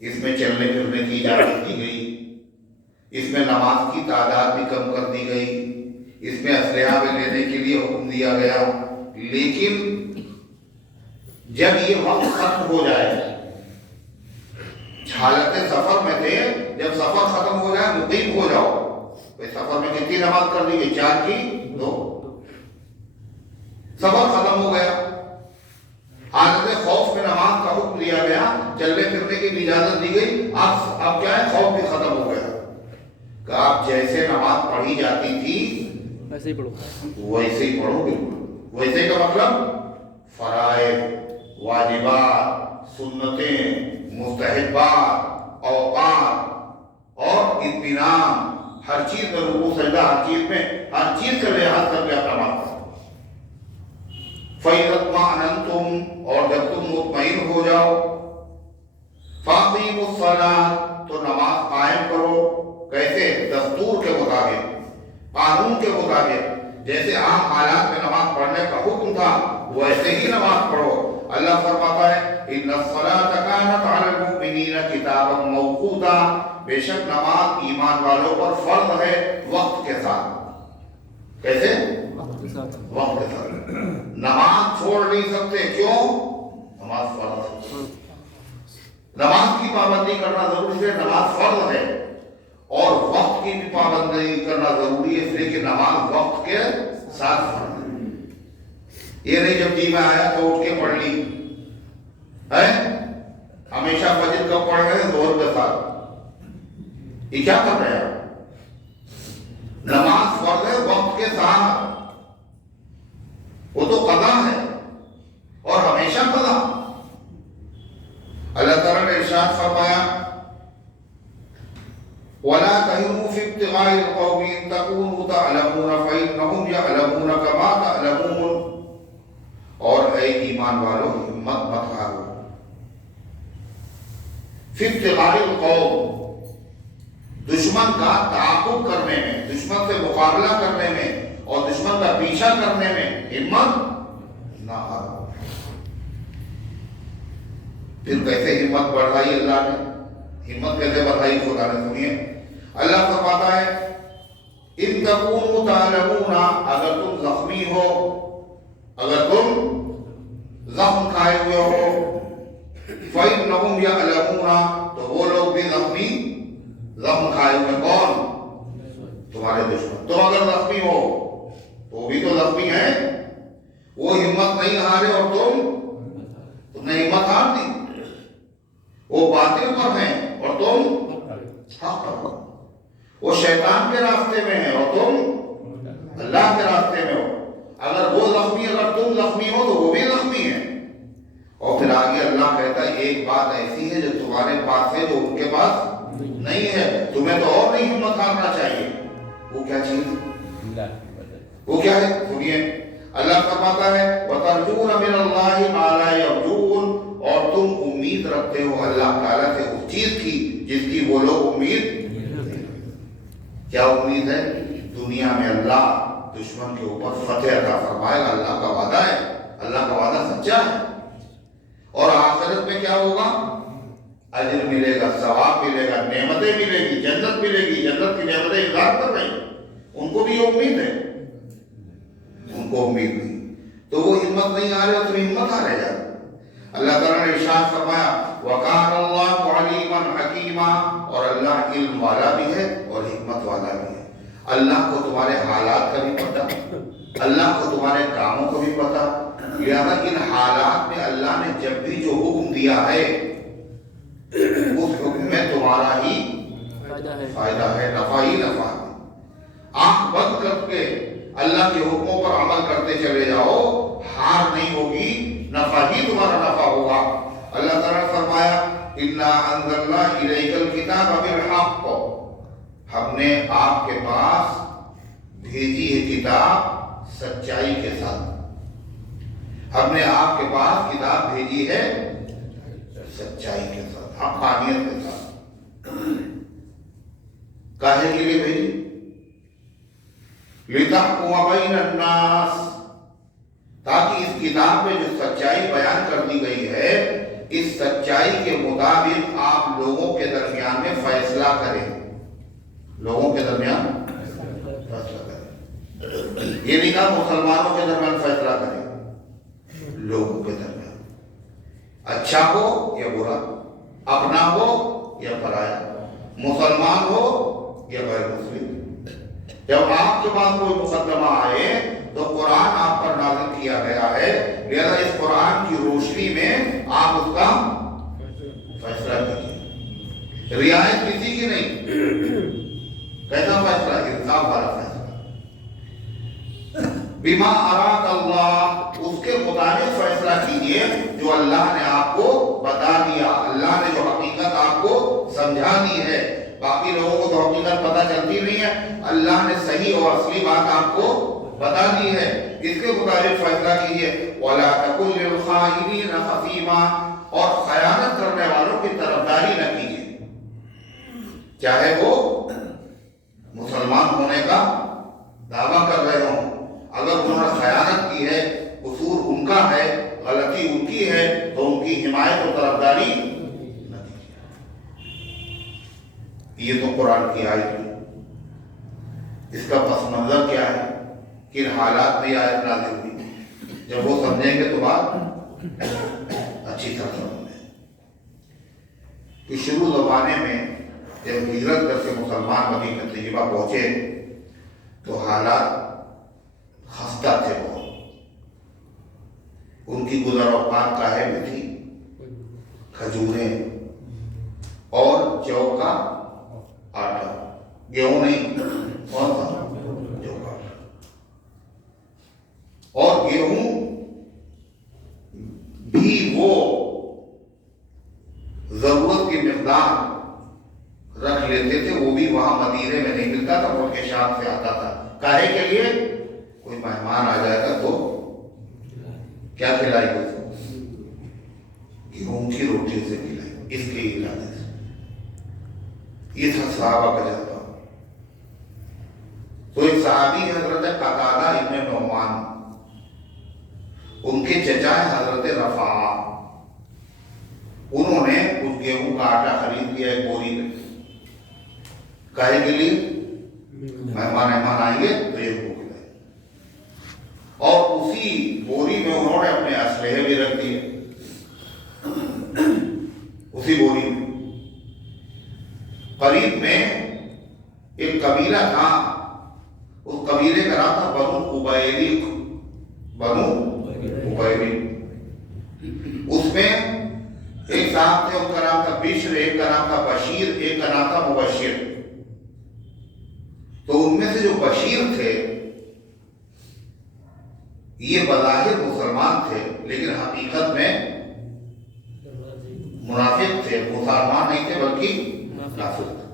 اس میں چلنے پھرنے کی اجازت دی گئی، اس میں نماز کی تعداد بھی کم کر دی گئی، اس میں اسلحہ میں لینے کے لیے حکم دیا گیا، لیکن جب یہ وقت ختم ہو جائے، حالت سفر میں تھے، جب سفر ختم ہو جائے مقیم ہو جاؤ۔ سفر میں کتنی نماز کر دی گئی؟ 4 کی 2، سفر ختم ہو گیا، حالت خوف میں نماز کا حکم دیا گیا، چلنے پھرنے کی بھی اجازت دی گئی، اب کیا ہے؟ خوف بھی ختم ہو گیا کہ آپ جیسے نماز پڑھی جاتی تھی ویسے ہی پڑھو، ویسے ہی پڑھو، بالکل ویسے کا مطلب فرائض، واجبات، سنتیں، مستحبات، اوقات اور اطمینان، ہر چیز میں رکوع سجدہ، ہر چیز کا لحاظ کر کے اپنا نماز پڑھو۔ فَإِذَا اطْمَأْنَنْتُمْ، اور جب تم مطمئن ہو جاؤ، فَأَقِيمُوا الصَّلَاةَ، تو نماز قائم کرو، کیسے؟ دستور کے مطابق، قانون کے مطابق، جیسے عام حالات میں نماز پڑھنے کا حکم تھا ویسے ہی نماز پڑھو۔ اللہ فرماتا ہے إِنَّ الصَّلَاةَ كَانَتْ عَلَى الْمُؤْمِنِينَ كِتَابًا مَوْقُوتًا، بے شک نماز ایمان والوں پر فرض ہے وقت کے ساتھ۔ کیسے؟ وقت کے ساتھ، وقت کے ساتھ، نماز چھوڑ نہیں سکتے، کیوں؟ نماز فرض ہے، نماز کی پابندی کرنا ضروری ہے، نماز فرض ہے، اور وقت کی بھی پابندی کرنا ضروری ہے، اس لیے کہ نماز وقت کے ساتھ فرض ہے۔ یہ نہیں جب جی میں آیا تو اٹھ کے پڑھ لی، ہے؟ ہمیشہ فجر کب پڑھ رہے ہیں؟ ظہر کے ساتھ۔ یہ کیا کر رہے ہیں؟ نماز فرض ہے وقت کے ساتھ، وہ تو قضا ہے اور ہمیشہ قضا۔ اللہ تعالیٰ نے ارشاد فرمایا وَلَا تَهِنُوا فِي ابْتِغَاءِ الْقَوْمِ إِن تَكُونُوا تَعْلَمُونَ فَإِنَّهُمْ يَعْلَمُونَ كَمَا تَعْلَمُونَ، اور اے ایمان والو ہمت مت ہارو، فِي ابْتِغَاءِ الْقَوْمِ، دشمن کا تعاقب کرنے میں، دشمن سے مقابلہ کرنے میں اور دشمن کا پیچھا کرنے میں ہمت نہ ہارو۔ پھر کیسے ہمت بڑھائی اللہ نے؟ ہمت کیسے بڑھائی خدا نے؟ سنیے، اللہ فرماتا ہے ان تکونوا تعلمون، اگر تم زخمی ہو، اگر تم زخم کھائے ہوئے ہو، فإنہم یعلمون، تو وہ لوگ بھی زخم کھائے ہوئے، کون؟ تمہارے دشمن۔ تم اگر زخمی ہو تو وہ بھی تو زخمی ہیں، وہ ہمت نہیں ہارے اور تم نے ہمت ہار دی۔ وہ باطل پر ہیں اور تم حق پر ہو، وہ شیطان کے راستے میں ہیں اور تم اللہ کے راستے میں ہو۔ اگر وہ زخمی، اگر تم زخمی ہو تو وہ بھی زخمی ہیں۔ اور پھر آگے اللہ کہتا ہے ایک بات ایسی ہے جو تمہارے پاس ہے جو ان کے پاس نہیں ہے، تمہیں تو اور نہیں ہمت ہارنا چاہیے۔ وہ کیا چیز؟ وہ کیا ہے؟ سنیے، اللہ فرماتا ہے وَتَرْجُونَ مِنَ اللَّهِ مَا لَا يَرْجُونَ، اور تم امید رکھتے ہو اللہ تعالیٰ سے اس چیز کی جس کی وہ لوگ امید۔ کیا امید ہے؟ دنیا میں اللہ دشمن کے اوپر فتح عطا فرمائے گا، اللہ کا وعدہ ہے، اللہ کا وعدہ سچا ہے۔ اور آخرت میں کیا ہوگا؟ اجر ملے گا، ثواب ملے گا، نعمتیں ملے گی، جنت ملے گی، جنت کی نعمتیں انتظار کر رہی ہیں۔ ان کو بھی امید ہے، ان کو امید نہیں، تو وہ ہمت نہیں آ رہے، تم ہمت آ رہے جا۔ اللہ تعالیٰ نے ارشاد فرمایا وَكَانَ اللَّهُ عَلِيمًا حَكِيمًا، اور اللہ علم والا بھی ہے اور حکمت والا بھی ہے۔ اللہ کو تمہارے حالات کا بھی پتہ، اللہ کو تمہارے کاموں کو بھی پتہ، لہذا ان حالات میں اللہ نے جب بھی جو حکم دیا ہے اس حکم میں تمہارا ہی فائدہ ہے، نفع ہی نفع ہے۔ آنکھ بند کر کے اللہ کے حکموں پر عمل کرتے چلے جاؤ، ہار نہیں ہوگی، نفع ہی تمہارا نفع ہوگا۔ اللہ تعالیٰ نے فرمایا اِنَّا أَنزَلْنَا إِلَيْكَ الْكِتَابَ بِالْحَقِّ، ہم نے آپ کے پاس بھیجی ہے کتاب سچائی کے ساتھ، ہم نے آپ کے پاس کتاب بھیجی ہے سچائی کے ساتھ، حقانیت کے ساتھ۔ کاہے کے لیے بھیجی؟ لِتَحْكُمَ بَيْنَ النَّاسِ، تاکہ اس کتاب میں جو سچائی بیان کر دی گئی ہے اس سچائی کے مطابق آپ لوگوں کے درمیان میں فیصلہ کریں، لوگوں کے درمیان فیصلہ کریں۔ یہ نہیں کہا مسلمانوں کے درمیان فیصلہ کریں، لوگوں کے درمیان، اچھا ہو یا برا، اپنا ہو یا پرایا، مسلمان ہو یا غیر مسلم۔ جب آپ کے پاس کوئی مقدمہ آئے تو قرآن آپ پر نازل کیا گیا ہے، لہذا اس قرآن کی روشنی میں آپ اس کا فیصلہ کیجیے، رعایت کسی کی نہیں۔ کیسا فیصلہ؟ انصاف والا فیصلہ۔ بما اراک اللہ، اس کے مطابق فیصلہ کیجیے جو اللہ نے آپ کو بتا دیا، اللہ نے جو حقیقت آپ کو سمجھا دی ہے۔ باقی لوگوں کو تو حقیقت پتہ چلتی نہیں ہے، اللہ نے صحیح اور اصلی بات آپ کو بتا دی ہے، اس کے مطابق فیصلہ کیجیے۔ وَلَا تَكُنْ لِلْخَائِنِينَ خَصِيمًا، اور خیانت کرنے والوں کی طرفداری نہ کیجیے، چاہے وہ مسلمان ہونے کا دعویٰ کر رہے ہوں، اگر انہوں نے خیانت کی ہے، قصور ان کا ہے، غلطی ان کی ہے، تو ان کی حمایت و طرفداری نہ کیجیے۔ یہ تو قرآن کی آیت ہے۔ اس کا پس منظر کیا ہے؟ کن حالات میں آیت نازل ہوئی؟ جب وہ سمجھیں گے تو بات اچھی طرح سمجھیں۔ کہ شروع زمانے میں جب ہجرت کر کے مسلمان مدینہ طیبہ پہنچے تو حالات خستہ تھے بہت، ان کی گزر اوقات کاہے میں تھی، کھجوریں اور جو کا آٹا، گیہوں نہیں، کون سا؟ جو کا آٹا۔ اور گیہوں بھی وہ ضرورت کی مقدار رکھ لیتے تھے، وہ بھی وہاں مدینے میں نہیں ملتا تھا، ملک شام سے آتا تھا۔ کاہے کے لیے؟ کوئی مہمان آ جائے گا تو کیا کھلائی گے؟ گیہوں کی روٹی سے کھلائی، اس کے ارادے سے۔ یہ تھا صحابہ کا جذبہ۔ تو ایک صحابی حضرت قتادہ ابن نعمان، ان کے چچا ہیں حضرت رفاعہ، انہوں نے اس گیہوں کا آٹا خرید لیا ایک بوری میں، کاہے کے لیے؟ مہمان آئیں گے تو یہ کو کھلائیں۔ اور اسی بوری میں انہوں نے اپنے اسلحے بھی رکھ دیے، اسی بوری میں۔ قریب میں ایک قبیلہ تھا، اس قبیلے کا نام تھا بنو عبیرق، بنو عبیرق۔ اس میں ایک صاحب تھے، ان کا نام تھا بشر، ایک کا نام تھا بشیر، ایک کا نام تھا مبشر۔ تو ان میں سے جو بشیر تھے یہ بظاہر مسلمان تھے، لیکن حقیقت میں منافق تھے، مسلمان نہیں تھے بلکہ منافق تھے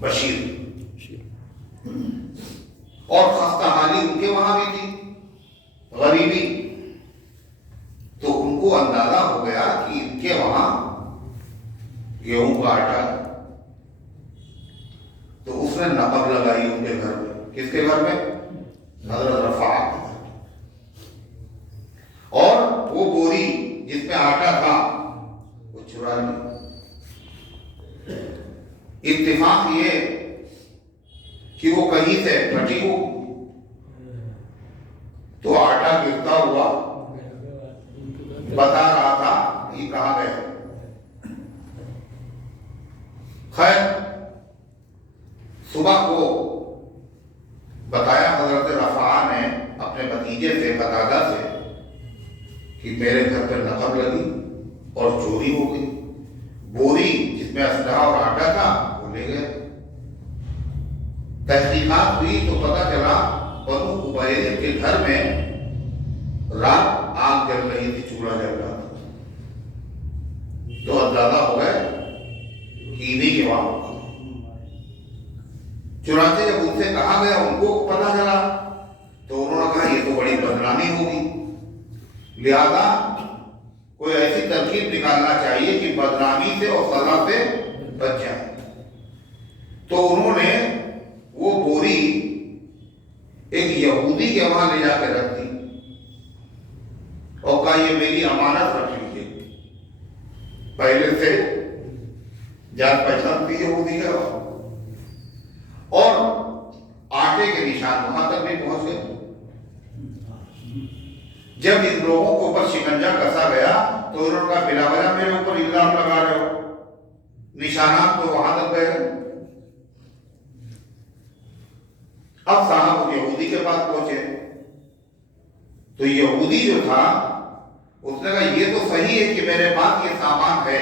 بشیر۔ اور خستہ حالی ان کے وہاں بھی تھی، غریبی۔ تو ان کو اندازہ ہو گیا کہ ان کے وہاں گیہوں کا آٹا، تو اس نے نقب لگائی ان کے گھر میں۔ کس کے گھر میں؟ حضرت رفاعہ کے گھر میں۔ اور وہ بوری جس میں آٹا تھا وہ چرا لی۔ اتفاق یہ کہ وہ کہیں سے پھٹی ہو تو آٹا گرتا ہوا بتا رہا تھا یہ کہاں گئے۔ خیر صبح کو بتایا حضرت رفاعہ نے اپنے بھتیجے سے، قتادہ سے، کہ میرے گھر پر نقب لگی اور چوری ہو گئی۔ بوری جس میں اسلحہ اور آٹا تھا وہ لے گئے۔ تحقیقات ہوئی تو پتہ چلا بنو عبیرق کے گھر میں رات آگ جل رہی تھی، چولہا جل رہا تھا۔ تو اندازہ ہو گئے کہ انہی کے وہاں۔ چنانچہ جب ان سے کہا گیا، ان کو پتہ چلا، تو انہوں نے کہا یہ تو بڑی بدنامی ہوگی، لہذا کوئی ایسی ترکیب نکالنا چاہیے کہ بدنامی سے اور سزا سے بچ جائے۔ تو انہوں نے وہ بوری ایک یہودی کے وہاں لے جا کے رکھ دی اور کہا یہ میری امانت رکھ لیجیے۔ پہلے سے جان پہچان تھی یہودی کا، اور آٹے کے نشان وہاں تک بھی پہنچ گئے۔ جب ان لوگوں کو اوپر شکنجا کسا گیا تو انہوں نے کہا بلا وجہ میرے اوپر الزام لگا رہے ہو، نشانات تو وہاں تک گئے۔ اب صاحب یہودی کے پاس پہنچے تو یہودی جو تھا اس نے کہا یہ تو صحیح ہے کہ میرے پاس یہ سامان ہے،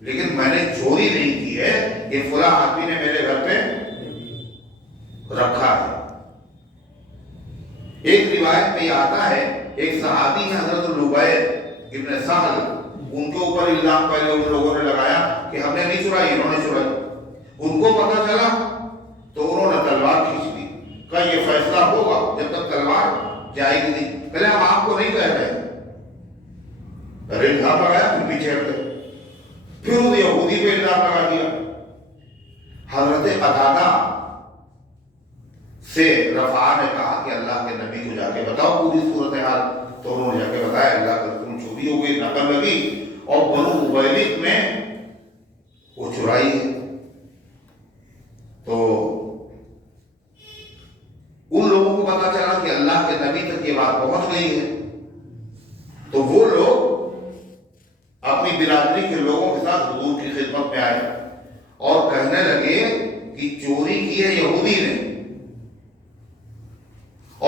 لیکن میں نے چوری نہیں کی ہے، یہ فلاں آدمی نے میرے گھر پہ رکھا ہے۔ ایک روایت میں یہ آتا ہے، ایک صحابی ہے حضرت لبید ابن سہل، ان کے اوپر الزام پہلے ان لوگوں نے لگایا کہ ہم نے نہیں چرائی، انہوں نے چرائی۔ ان کو پتہ چلا تو انہوں نے تلوار کھینچ لی، کہا یہ فیصلہ ہوگا جب تک تلوار جائے گی نہیں۔ پہلے ہم آپ کو نہیں کہہ رہے، پہلے الزام لگایا پھر پیچھے ہٹ گئے، پھر اس یہودی پہ الزام لگا دیا۔ حضرت قتادہ سے رفاعہ نے کہا کہ اللہ کے نبی کو جا کے بتاؤ پوری صورتحال، تو انہوں نے جا کے بتایا اللہ کے رسول چوری ہو گئی، نقب لگی، اور بنو عبیرق میں وہ چرائی ہے۔ تو ان لوگوں کو پتا چلا کہ اللہ کے نبی تک یہ بات پہنچ گئی ہے، تو وہ لوگ اپنی برادری کے لوگوں کے ساتھ حضور کی خدمت میں آئے اور کہنے لگے کہ چوری کی ہے یہودی نے،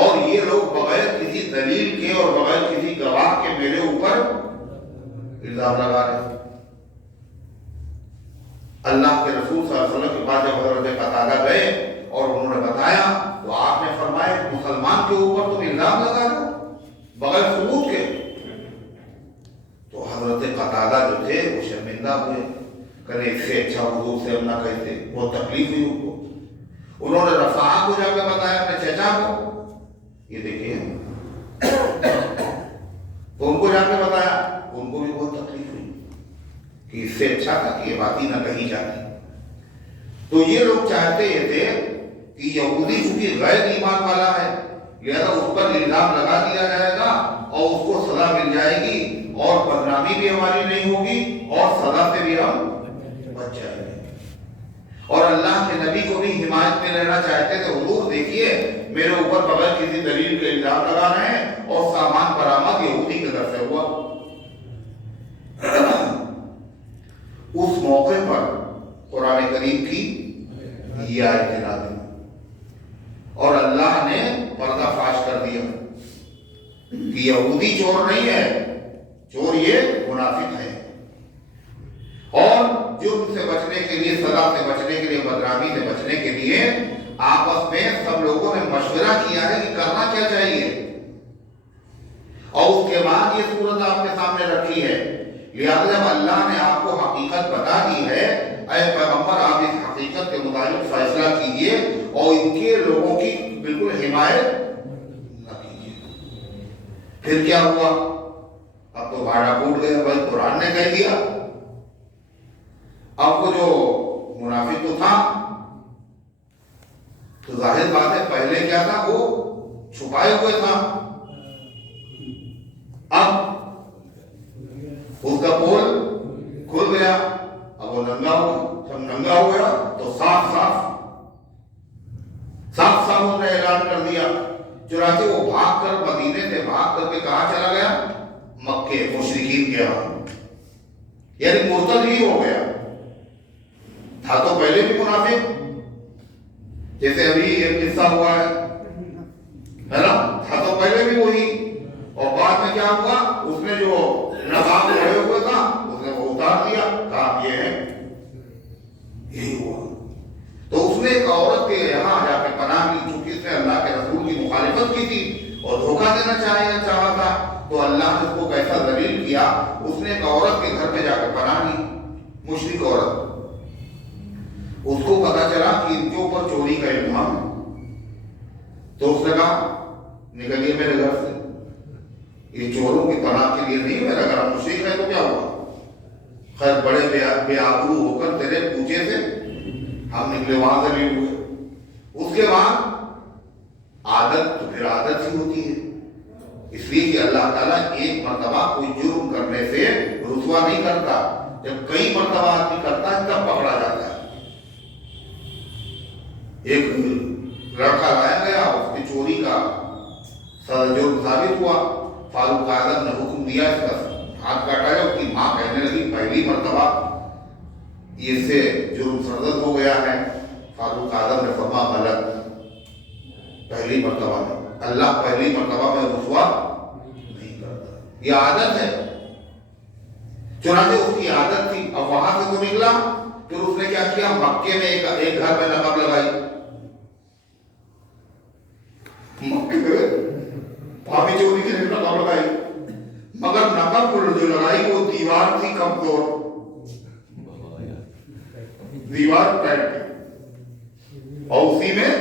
اور یہ لوگ بغیر کسی دلیل کے اور بغیر کسی گواہ کے میرے اوپر الزام لگا رہے ہیں۔ اللہ کے رسول صلی اللہ علیہ وسلم کے پاس جب حضرت قتادہ گئے اور انہوں نے بتایا تو آپ نے فرمایا مسلمان کے اوپر تم الزام لگا رہے ہو بغیر ثبوت کے۔ تو حضرت قتادہ جو تھے وہ شرمندہ ہوئے، کرے اس سے اچھا حضور سے ہم نہ کہتے، بہت تکلیف ہوئی ان کو۔ انہوں نے رفاعہ کو جا کے بتایا اپنے چچا کو، یہ دیکھیے تو ان کو جا کے بتایا، ان کو بھی بہت تکلیف ہوئی کہ اس سے اچھا تھا کہ یہ بات ہی نہ کہی جاتی۔ تو یہ لوگ چاہتے یہ تھے کہ یہودی چونکہ غیر ایمان والا ہے لہذا اس پر الزام لگا دیا جائے گا اور اس کو سزا مل جائے گی اور بدنامی بھی ہماری نہیں ہوگی اور سزا سے بھی ہم بچ جائیں گے۔ اور اللہ کے نبی کو بھی حمایت میں لینا چاہتے تھے، حضور دیکھیے میرے اوپر بغیر کسی دلیل کے الزام لگا رہے ہیں اور سامان برآمد یہودی کے در سے ہوا۔ اس موقع پر قرآن کریم کی یہ آیت نازل اور اللہ نے پردہ فاش کر دیا کہ یہودی چور نہیں ہے، چور یہ منافق ہے۔ اور جرم سے بچنے کے لیے، سزا سے بچنے کے لیے، بدنامی سے بچنے کے لیے آپس میں سب لوگوں نے مشورہ کیا ہے کہ کرنا کیا چاہیے، اور اس کے بعد یہ صورت آپ کے سامنے رکھی ہے۔ لہٰذا جب اللہ نے آپ کو حقیقت بتا دی ہے، اے پیغمبر آپ اس حقیقت کے مطابق فیصلہ کیجئے اور ان کے لوگوں کی بالکل حمایت نہ کیجئے۔ پھر کیا ہوا؟ اب تو بھاڑا پھوٹ گیا، بھائی قرآن نے کہہ دیا۔ اب وہ جو منافق تو تھا تو ظاہر بات ہے پہلے کیا تھا، وہ چھپائے ہوئے تھا، اب اس کا پول کھل گیا، اب وہ ننگا ہوا۔ جب ننگا ہو گیا تو صاف صاف اس نے اعلان کر دیا۔ چنانچہ وہ بھاگ کر مدینے سے بھاگ کر کے کہاں چلا گیا؟ مکے، مشرکین کے یہاں، یعنی مرتد ہی ہو گیا۔ تھا تو پہلے بھی منافق، جیسے ابھی ایک قصہ ہوا ہے نا، تھا تو پہلے بھی وہی، اور بعد میں کیا ہوا، اس نے جو نقاب لڑے ہوئے تھا اس نے وہ اتار دیا، کہا یہ ہے، یہی ہوا۔ تو اس نے ایک عورت کے یہاں جا کے پناہ لی، چونکہ اس نے اللہ کے رسول کی مخالفت کی تھی اور دھوکہ دینا چاہا تھا، تو اللہ نے اس کو کیسا ذلیل کیا، اس نے ایک عورت کے گھر پہ جا کے پناہ لی، مشرک عورت۔ اس کو پتا چلا کہ ان کے اوپر چوری کا الزام ہے، تو اس نے کہا نکلیے میرے گھر سے، یہ چوروں کی پناہ کے لیے نہیں، میرا گھر مشرک ہے تو کیا ہوا؟ خیر بڑے بے آبرو ہو کر تیرے پوچھے سے ہم نکلے، وہاں سے نہیں ہوئے۔ اس کے بعد عادت تو پھر عادت ہی ہوتی ہے، اس لیے کہ اللہ تعالیٰ ایک مرتبہ کوئی جرم کرنے سے رسوا نہیں کرتا، جب کئی مرتبہ آدمی کرتا ہے تب پکڑا جاتا ہے۔ ایک لڑکا لایا گیا، اس کی چوری کا جرم ثابت ہوا، فاروق اعظم نے حکم دیا اس کا ہاتھ کاٹا جائے۔ اس کی ماں کہنے لگی پہلی مرتبہ اس سے جرم سرزد ہو گیا ہے۔ فاروق اعظم نے فرمایا غلط، پہلی مرتبہ میں اللہ پہلی مرتبہ میں رسوا نہیں کرتا، یہ عادت ہے۔ چنانچہ اس کی عادت تھی، اب وہاں سے تو نکلا، پھر اس نے کیا کیا، مکے میں ایک گھر میں نقب لگائی، مکے میں بھابھی چوری کے لیے نقب لگائی، مگر نقب جو لگائی وہ دیوار تھی کمزور، دیوار ٹائٹ تھی اور اسی میں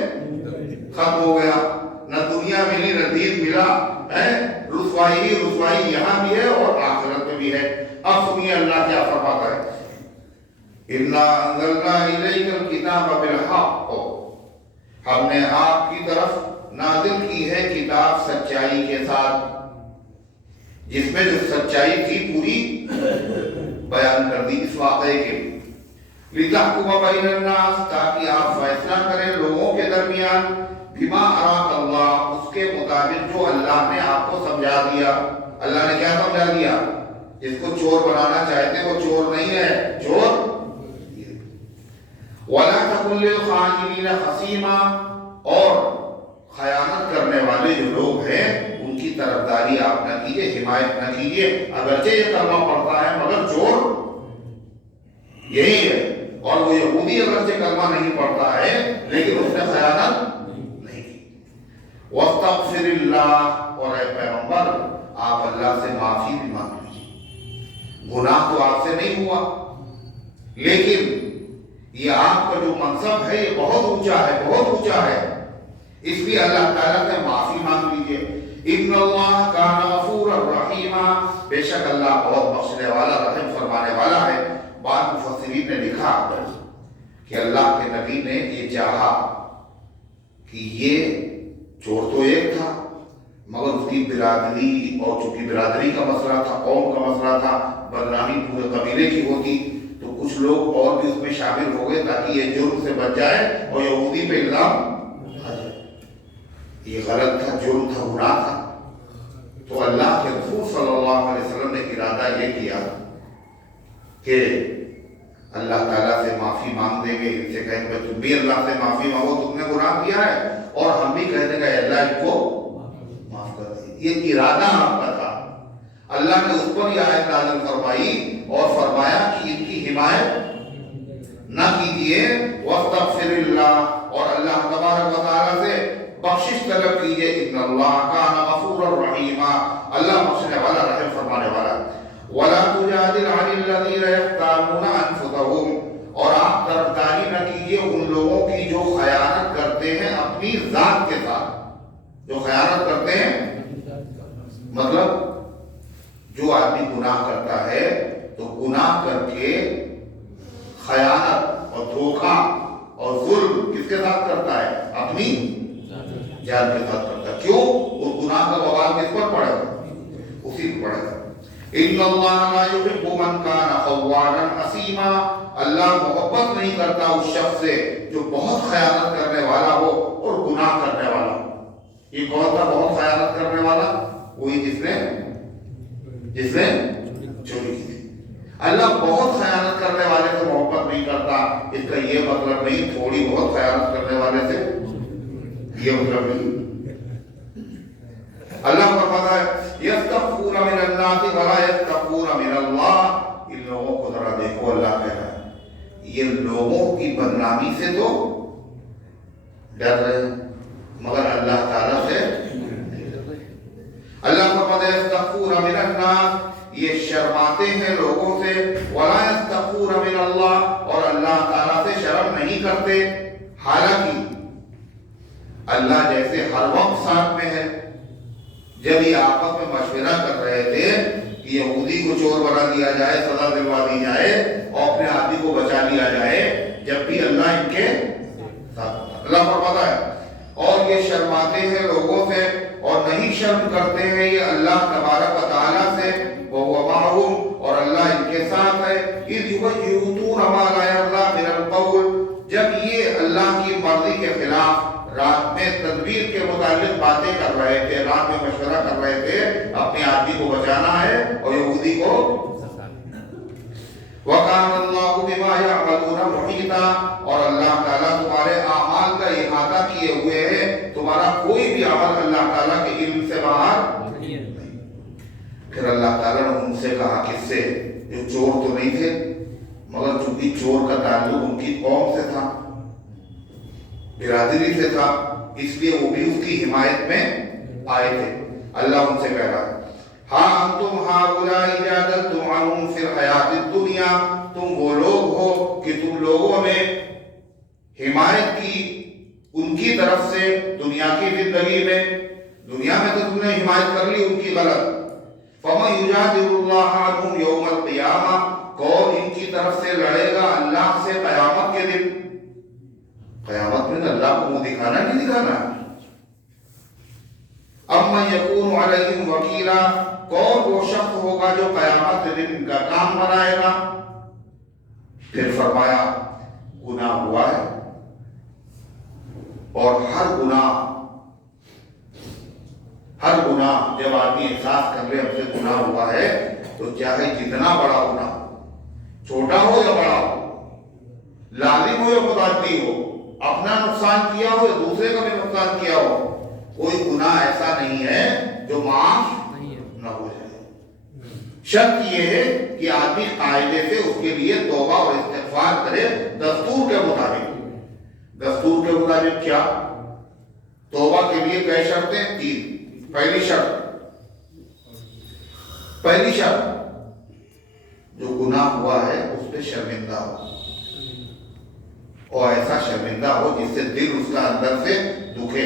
ختم ہو گیا، نہ دنیا ملی نہ دین ملا، رسوائی ہی رسوائی یہاں بھی ہے اور آخرت میں بھی ہے۔ اب سنیے اللہ کیا فرماتا ہے، اِنَّا أَنزَلْنَا إِلَيْكَ الْكِتَابَ بِالْحَقِّ، ہم نے آپ کی طرف نازل کی ہے کتاب سچائی کے ساتھ، جس میں جو سچائی تھی پوری بیان کر دی اس واقعے کے لیے، لِتَحْكُمَ بَيْنَ النَّاسِ، تاکہ آپ فیصلہ کریں لوگوں کے درمیان، بِمَا أَرَاكَ اللَّهُ، اس کے مطابق جو اللہ نے آپ کو سمجھا دیا۔ اللہ نے کیا سمجھا دیا؟ جس کو چور بنانا چاہتے وہ چور نہیں ہے، چور وَلَا تَكُنْ لِلْخَائِنِينَ خَصِيمًا، اور خیانت کرنے والے جو لوگ ہیں ان کی طرفداری آپ نہ کیجئے، سے حمایت نہ کیجیے، اگرچہ یہ کلمہ پڑھتا ہے مگر چور یہی ہے، اور وہ یہودی اگرچہ کلمہ نہیں پڑھتا ہے لیکن اس نے خیانت نہیں کی۔ وَاسْتَغْفِرِ اللَّهِ، اور اے پیغمبر آپ اللہ سے معافی بھی مانگ لیجیے۔ گناہ تو آپ سے نہیں ہوا لیکن یہ آپ کا جو منصب ہے یہ بہت اونچا ہے، بہت اونچا ہے، اس لیے اللہ تعالیٰ سے معافی مانگ لیجیے۔ اِنَّ اللَّهَ كَانَ غَفُورًا رَحِيمًا، بے شک اللہ بہت بخشنے والا، رحم فرمانے والا ہے۔ بعض مفسرین نے لکھا کہ اللہ کے نبی نے یہ چاہا کہ یہ چور تو ایک تھا مگر اس کی برادری، اور چونکہ برادری کا مسئلہ تھا، قوم کا مسئلہ تھا، بدنامی پورے قبیلے کی ہوتی تو کچھ لوگ اور بھی اس میں شامل ہو گئے تاکہ یہ جرم سے بچ جائے اور یہودی پہ الزام آ جائے۔ یہ غلط تھا، جرم تھا، گناہ تھا۔ تو اللہ کے رسول صلی اللہ علیہ وسلم نے ارادہ یہ کیا کہ اللہ تعالیٰ سے معافی مانگ دیں گے، ان سے کہیں گے تم بھی اللہ سے معافی مانگو، تم نے گناہ کیا ہے، اور ہم بھی کہہ دیں گے اللہ ان کو معاف کر دیں۔ یہ ارادہ آپ کا تھا۔ اللہ نے اس پر یہ آیت نازل فرمائی اور فرمایا کہ ان کی حمایت نہ کیجیے، واستغفر اللہ، اور اللہ تبارک و تعالیٰ سے بخشش طلب کیجیے۔ ان اللہ کان غفورا رحیما، اللہ بخشنے والا، رحم فرمانے والا۔ ولا تجادل عن الذين يختانون انفسهم، اور آپ طرفداری نہ کیجیے ان لوگوں کی جو خیانت کرتے ہیں اپنی ذات کے ساتھ، جو خیانت کرتے ہیں مطلب جو آدمی گناہ کرتا ہے تو گناہ کر کے خیانت اور دھوکہ اور ظلم کس کے ساتھ کرتا ہے؟ اپنی جان کے ساتھ کرتا ہے۔ کیوں؟ اس گناہ کا وبال کس پر پڑے گا؟ اسی پر پڑے گا۔ ان اللہ لا يحب من كان خوانا اثیما، اللہ محبت نہیں کرتا اس شخص سے جو بہت خیانت کرنے والا ہو اور گناہ کرنے والا ہو۔ یہ کون تھا بہت خیانت کرنے والا؟ وہی جس نے چوری کی تھی۔ اللہ بہت خیانت کرنے والے سے محبت نہیں کرتا، اس کا یہ مطلب نہیں تھوڑی بہت خیانت کرنے والے سے، یہ مطلب نہیں۔ اللہ فرماتا ہے یستخفون من الناس ولا یستخفون من اللہ، ان لوگوں کو ذرا دیکھو، اللہ کہہ رہا ہے یہ لوگوں کی بدنامی سے تو ڈر رہے مگر اللہ تعالیٰ سے نہیں ڈر رہے۔ اللہ فرماتا ہے یستخفون من الناس، یہ شرماتے ہیں لوگوں سے، ولا یستخفون من اللہ، اور اللہ تعالیٰ سے شرم نہیں کرتے، حالانکہ اللہ جیسے ہر وقت ساتھ میں ہے۔ جب یہ آپس میں مشورہ کر رہے تھے کہ یہودی کو چور بنا دیا جائے، سزا دلوا دی جائے اور اپنے آدمی کو بچا لیا جائے، جب بھی اللہ ان کے ساتھ، اللہ فرماتا ہے اور یہ شرماتے ہیں لوگوں سے اور نہیں شرم کرتے ہیں یہ اللہ تبارک و تعالیٰ سے، وَهُوَ مَعَهُمْ، اور اللہ ان کے ساتھ ہے، إِذْ يُبَيِّنُونَ مَا لَا يَرْضَىٰ مِنَ الْقَوْلِ، جب یہ اللہ کی مرضی کے خلاف رات میں تدبیر کے متعلق باتیں کر رہے تھے، رات میں مشورہ کر رہے تھے، اپنے آدمی کو بچانا ہے اور یہودی کو۔ وَكَانَ اللَّهُ بِمَا يَعْمَلُونَ مُحِيطًا، اور اللہ تعالیٰ تمہارے اعمال کا احاطہ کیے ہوئے ہے، تمہارا کوئی بھی عمل اللہ تعالیٰ کے علم سے باہر نہیں۔ پھر اللہ تعالیٰ نے ان سے کہا، کس سے؟ جو چور تو نہیں تھے مگر چونکہ چور کا تعلق ان کی قوم سے تھا، برادری سے تھا، اس لیے وہ بھی اس کی حمایت میں آئے تھے۔ اللہ ان سے کہہ رہا ہے ہاں انتم ہؤلاء جادلتم عنہم فی الحیات الدنیا، تم وہ لوگ ہو کہ تم لوگوں نے حمایت کی ان کی طرف سے دنیا کی زندگی میں، دنیا میں تو تم نے حمایت کر لی ان کی غلط۔ فَمَن يُجَادِلُ اللَّهَ عَنْهُمْ يَوْمَ الْقِيَامَةِ، کون ان کی طرف سے لڑے گا اللہ سے قیامت کے دن؟ قیامت میں اللہ کو منہ دکھانا نہیں دکھانا۔ اَمَّن يَكُونُ عَلَيْهِمْ وَكِيلًا، کون وہ شخص ہوگا جو قیامت کے دن کا کام بنائے گا؟ پھر فرمایا گناہ ہوا ہے، اور ہر گناہ جب آدمی احساس کر لے ہم سے گناہ ہوا ہے تو چاہے جتنا بڑا ہونا، چھوٹا ہو یا بڑا ہو، لازم ہو یا متعدی ہو، اپنا نقصان کیا ہو یا دوسرے کا بھی نقصان کیا ہو، کوئی گناہ ایسا نہیں ہے جو معاف نہ ہو جائے۔ شرط یہ ہے کہ آدمی قاعدے سے اس کے لیے توبہ اور استغفار کرے دستور کے مطابق. دستور کے مطابق کیا؟ توبہ کے لیے کئی شرطیں؟ 3. پہلی شرط جو گناہ ہوا ہے اس پہ شرمندہ ہو، اور ایسا شرمندہ ہو جس سے دل اس کا اندر سے دکھے،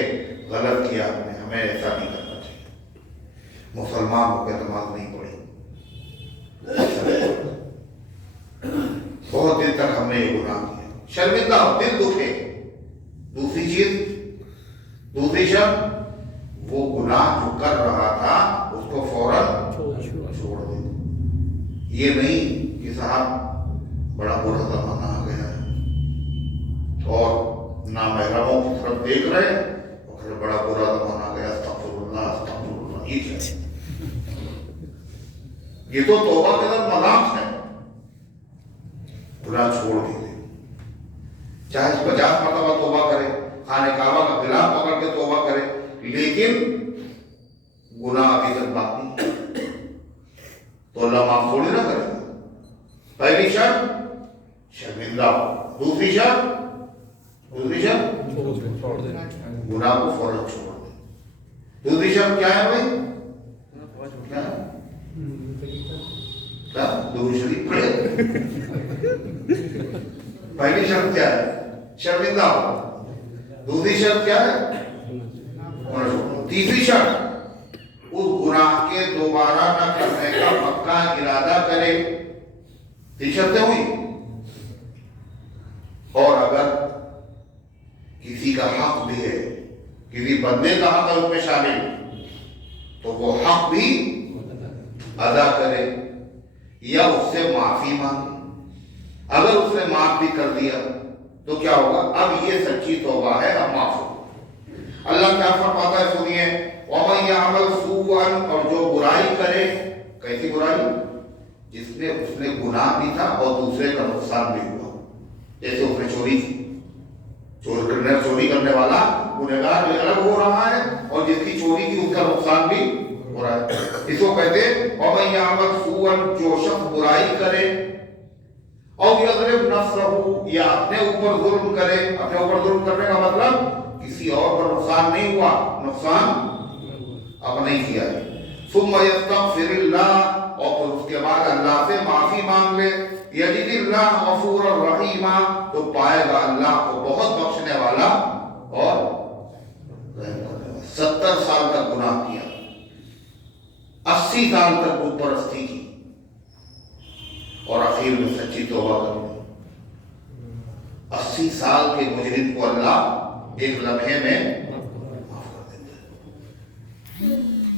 غلط کیا ہم نے، ہمیں ایسا نہیں کرنا چاہیے، مسلمان ہو کے نماز نہیں پڑھی، بہت دن تک ہم نے یہ گناہ کیا، شرمندہ ہو، دل دکھے. دوسری شرط وہ گناہ جو کر رہا تھا اس کو فوراً چھوڑ دے. یہ نہیں کہ صاحب بڑا برا زمانہ آ گیا ہے اور نامحرموں کی طرف دیکھ رہے اور پھر بڑا برا زمانہ آ گیا، استغفر اللہ. یہ کیا ہے؟ یہ تو توبہ کے اندر مذاق ہے. گناہ چھوڑ دے، چاہے 50 مرتبہ توبہ کرے، خانہ کعبہ کا غلاف پکڑ کے توبہ کرے، لیکن گناہ ابھی تک باقی ہے تو اللہ معاف تھوڑی نہ کرے گا. پہلی شرط شرمندہ ہو، دوسری شرط گناہ کو فوراً چھوڑ دے. دوسری شرط کیا ہے بھائی؟ کیا دوسری شریف پڑھے؟ پہلی شرط کیا ہے؟ شرمندہ ہو. دوسری شرط کیا ہے؟ تیسری شرط اس گناہ کے دوبارہ نہ کرنے کا پکا ارادہ کرے. 3 شرطیں ہوئی. اور اگر کسی کا حق بھی ہے، کسی بندے کا حق ہے اس میں شامل، تو وہ حق بھی ادا کرے یا اس سے معافی مانگے. اگر اس نے معاف بھی کر دیا تو کیا ہوگا؟ اب یہ سچی توبہ ہے، اب معاف ہو. اللہ کیا فرماتا ہے سنیے، وَمَن يَعْمَلْ سُوءًا، اور جو برائی کرے. کیسی برائی؟ جس میں اس نے گناہ بھی تھا اور دوسرے کا نقصان بھی ہوا. جیسے اس نے چوری کی، چوری کرنے والا گنہگار بھی الگ ہو رہا ہے اور جس کی چوری کی اس کا نقصان بھی ہو رہا ہے. اس کو کہتے وَمَن يَعْمَلْ سُوءًا، جو شخص برائی کرے، اور یضرب نفسہ، یا اپنے اوپر ظلم کرے. اپنے اوپر ظلم کرنے کا مطلب کسی اور پر نقصان نہیں ہوا، نقصان اب نہیں کیا ہے. ثم یستغفر اللہ، اور پھر اس کے بعد اللہ سے معافی مانگ لے، یجد اللہ غفورا رحیما، تو پائے گا اللہ کو بہت بخشنے والا اور رحم کرنے والا. 70 سال تک گناہ کیا، 80 سال تک بت پرستی کی، اور آخر میں سچی توبہ کر لی. 80 سال کے مجرم کو اللہ ایک لمحے میں معاف کر دیتا ہے.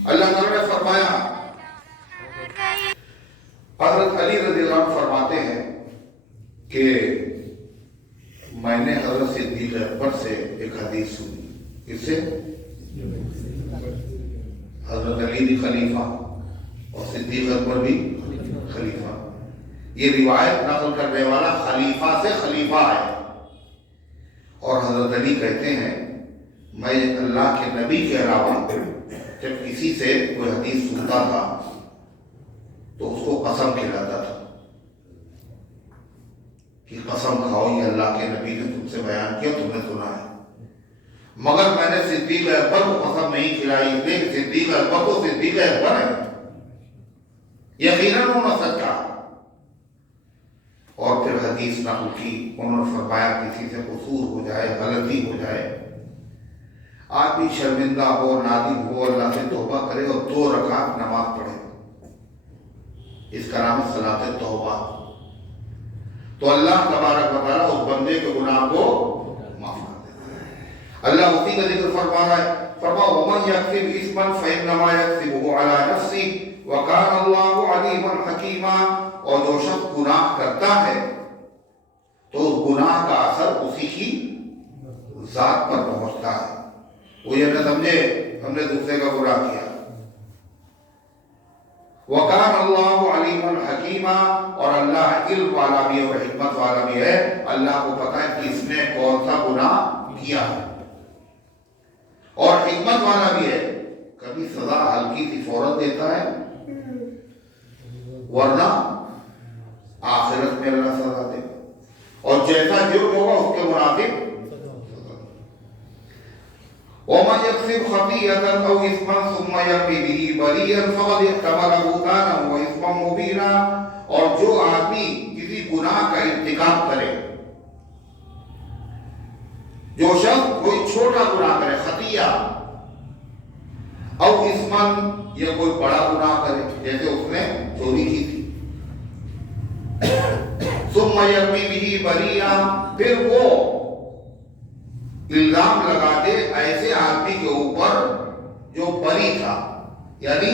اللہ تعالیٰ نے فرمایا، حضرت علی رضی اللہ عنہ فرماتے ہیں کہ میں نے حضرت صدیق اکبر سے ایک حدیث سنی. اس سے حضرت علی بھی خلیفہ اور صدیق اکبر بھی خلیفہ. یہ روایت نقل کرنے والا خلیفہ سے خلیفہ ہے. اور حضرت علی کہتے ہیں میں اللہ کے نبی کے علاوہ جب کسی سے کوئی حدیث سنتا تھا تو اس کو قسم کھلاتا تھا کہ قسم کھاؤ یہ اللہ کے نبی نے تم سے بیان کیا، تم نے سنا ہے. مگر میں نے صدیق اکبر کو قسم نہیں کھلائی، اس لیے کہ صدیق اکبر کو صدیق اکبر ہے، یقیناً انہوں نے سچ کہا. اور پھر حدیث نقل کی. انہوں نے فرمایا کسی سے قصور ہو جائے، غلطی ہو جائے، آدمی شرمندہ ہو، نادم ہو، اللہ سے توبہ کرے اور 2 رکعت نماز پڑھے. اس کا نام ہے صلاۃ توبہ. تو اللہ تبارک و تعالیٰ اس بندے کے گناہ کو معاف کر دیتا ہے. اللہ اسی کا ذکر فرما رہا ہے، فرمایا وَمَن يَكْسِبْ إِثْمًا فَإِنَّمَا يَكْسِبُهُ عَلَى نَفْسِهِ وَكَانَ اللَّهُ عَلِيمًا حَكِيمًا. اور جو شخص گناہ کرتا ہے تو اس گناہ کا اثر اسی کی ذات پر پہنچتا ہے. وہ یہ نہ سمجھے ہم نے دوسرے کا گناہ کیا. وَكَانَ اللَّهُ عَلِيمًا حَكِيمًا، اور اللہ علم والا بھی اور حکمت والا بھی ہے. اللہ کو پتہ ہے کہ اس نے کون سا گناہ کیا ہے، اور حکمت والا بھی ہے. کبھی سزا ہلکی سی فوراً دیتا ہے، ورنہ آخرت میں اللہ سزا دے گا، اور جیسا جرم ہوگا اس کے مناسب۔ وَمَنْ يَكْسِبْ خَطِيئَةً أَوْ إِثْمًا ثُمَّ يَرْمِ بِهِ بَرِيئًا فَقَدِ احْتَمَلَ بُهْتَانًا وَإِثْمًا مُبِينًا۔ اور جو آدمی کسی گناہ کا ارتکاب کرے، جو شخص کوئی چھوٹا گناہ کرے، خطیہ، او اسمن، یا کوئی بڑا گناہ کرے، جیسے اس نے چوری کی تھی، ثم یرمی بہ بریئا، پھر وہ الزام لگا دے ایسے آدمی کے اوپر جو بری تھا، یعنی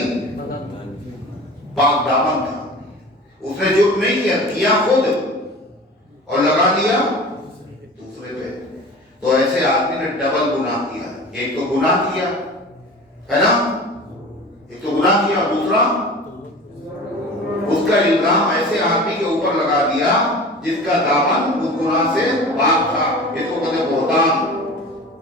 پاک دامن تھا، اس نے جرم نہیں کیا خود اور لگا دیا دوسرے پہ، تو ایسے آدمی نے ڈبل گناہ کیا۔ ایک تو گناہ کیا ہے نا، ایک تو گناہ کیا، دوسرا اس کا الزام ایسے آدمی کے اوپر لگا دیا جس کا دامن اس گناہ سے پاک تھا، یہ تو کہتے بہتان۔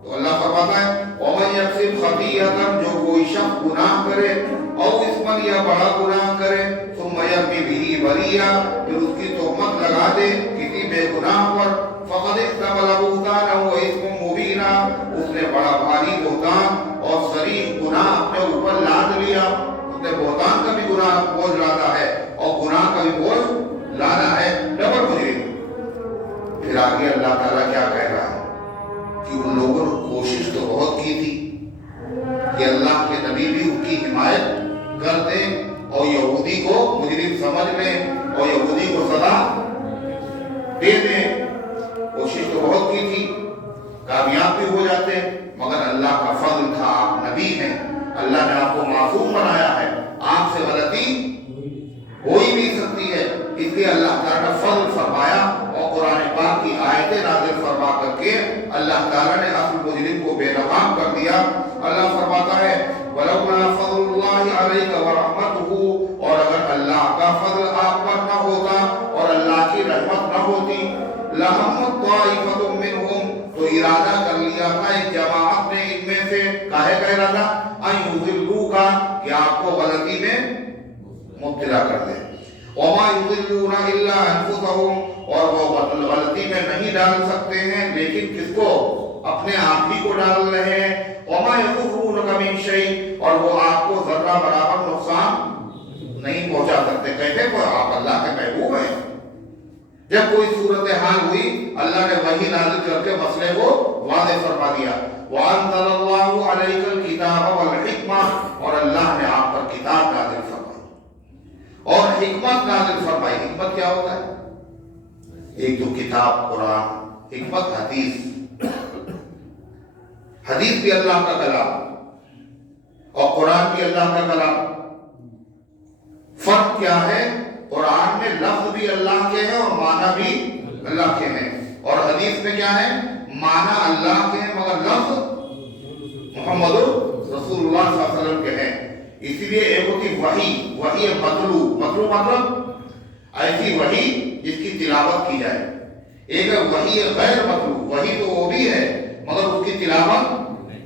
تو اللہ فرماتا ہے وَمَنْ يَكْسِبْ خَطِيئَةً، جو کوئی شخص گناہ کرے، او اسمن، یا بڑا گناہ کرے، ثُمَّ يَرْمِ بِهِ بَرِيئًا، پھر اس کی تہمت لگا دے کسی بے گناہ پر، فَقَدِ احْتَمَلَ بُهْتَانًا وَإِثْمًا مُبِينًا، اس نے بڑا بھاری بہتان اور صریح گناہ اپنے اوپر لاد لیا۔ اس نے بہتان کا بھی گناہ بوجھ لادا ہے اور گناہ کا بھی بوجھ لانا ہے، ڈبل مجرم۔ پھر آگے اللہ تعالیٰ کیا کہہ رہا ہے کہ ان لوگوں نے کوشش تو بہت کی تھی کہ اللہ کے نبی بھی ان کی حمایت کر دیں اور یہودی کو مجرم سمجھ لیں اور یہودی کو سزا دے دیں، کوشش تو بہت کی تھی، کامیاب بھی ہو جاتے، مگر اللہ کا فضل تھا، آپ نبی ہیں، اللہ نے آپ کو معصوم بنایا ہے، آپ سے غلطی ہو ہی نہیں سکتی ہے، اس لیے اللہ تعالیٰ نے فضل فرمایا اور قرآن پاک کی آیتیں نازل فرما کر کے اللہ تعالیٰ نے اصل مجرم کو بے نقاب کر دیا۔ اللہ فرماتا ہے وَلَوْلَا فَضْلُ اللَّهِ عَلَيْكَ وَرَحْمَتُهُ، اور اگر اللہ کا فضل آپ پر نہ ہوتا اور اللہ کی رحمت نہ ہوتی، لَهَمَّتْ طَائِفَةٌ مِّنْهُمْ، تو ارادہ کر لیا تھا ایک جماعت نے ان میں سے، کاہے کا ارادہ، أَن يُضِلُّوكَ، کہ آپ کو غلطی میں مبتلا کر دیں، وَمَا يُضِلُّونَ إِلَّا أَنفُسَهُمْ، اور وہ غلطی میں نہیں ڈال سکتے ہیں لیکن کس کو، اپنے آپ ہی کو ڈال رہے ہیں، وَمَا يَضُرُّونَكَ مِن شَيْءٍ، اور وہ آپ کو ذرہ برابر نقصان نہیں پہنچا سکتے۔ کہتے ہیں آپ اللہ کے محبوب ہیں، جب کوئی صورتحال ہوئی اللہ نے وحی نازل کر کے مسئلے کو واضح فرما دیا، وَأَنزَلَ اللَّهُ عَلَيْكَ الْكِتَابَ وَالْحِكْمَةَ، اور اللہ نے آپ پر کتاب نازل فرمائی اور حکمت نازل فرمائی۔ حکمت کیا ہوتا ہے؟ ایک تو کتاب قرآن، حکمت حدیث، حدیث بھی اللہ کا کلام اور قرآن بھی اللہ کا کلام۔ فرق کیا ہے؟ قرآن میں لفظ بھی اللہ کے ہیں اور معنی بھی اللہ کے ہیں، اور حدیث میں کیا ہے؟ معنی اللہ کے ہیں مگر لفظ محمد رسول اللہ صلی اللہ علیہ وسلم کے ہیں۔ اسی لیے ایک ہوتی وحی، وحی مطلوع، مطلوع مطلب ایسی وحی جس کی تلاوت کی جائے، ایک ہے وحی غیر مطلوع، وحی تو وہ بھی ہے مگر اس کی تلاوت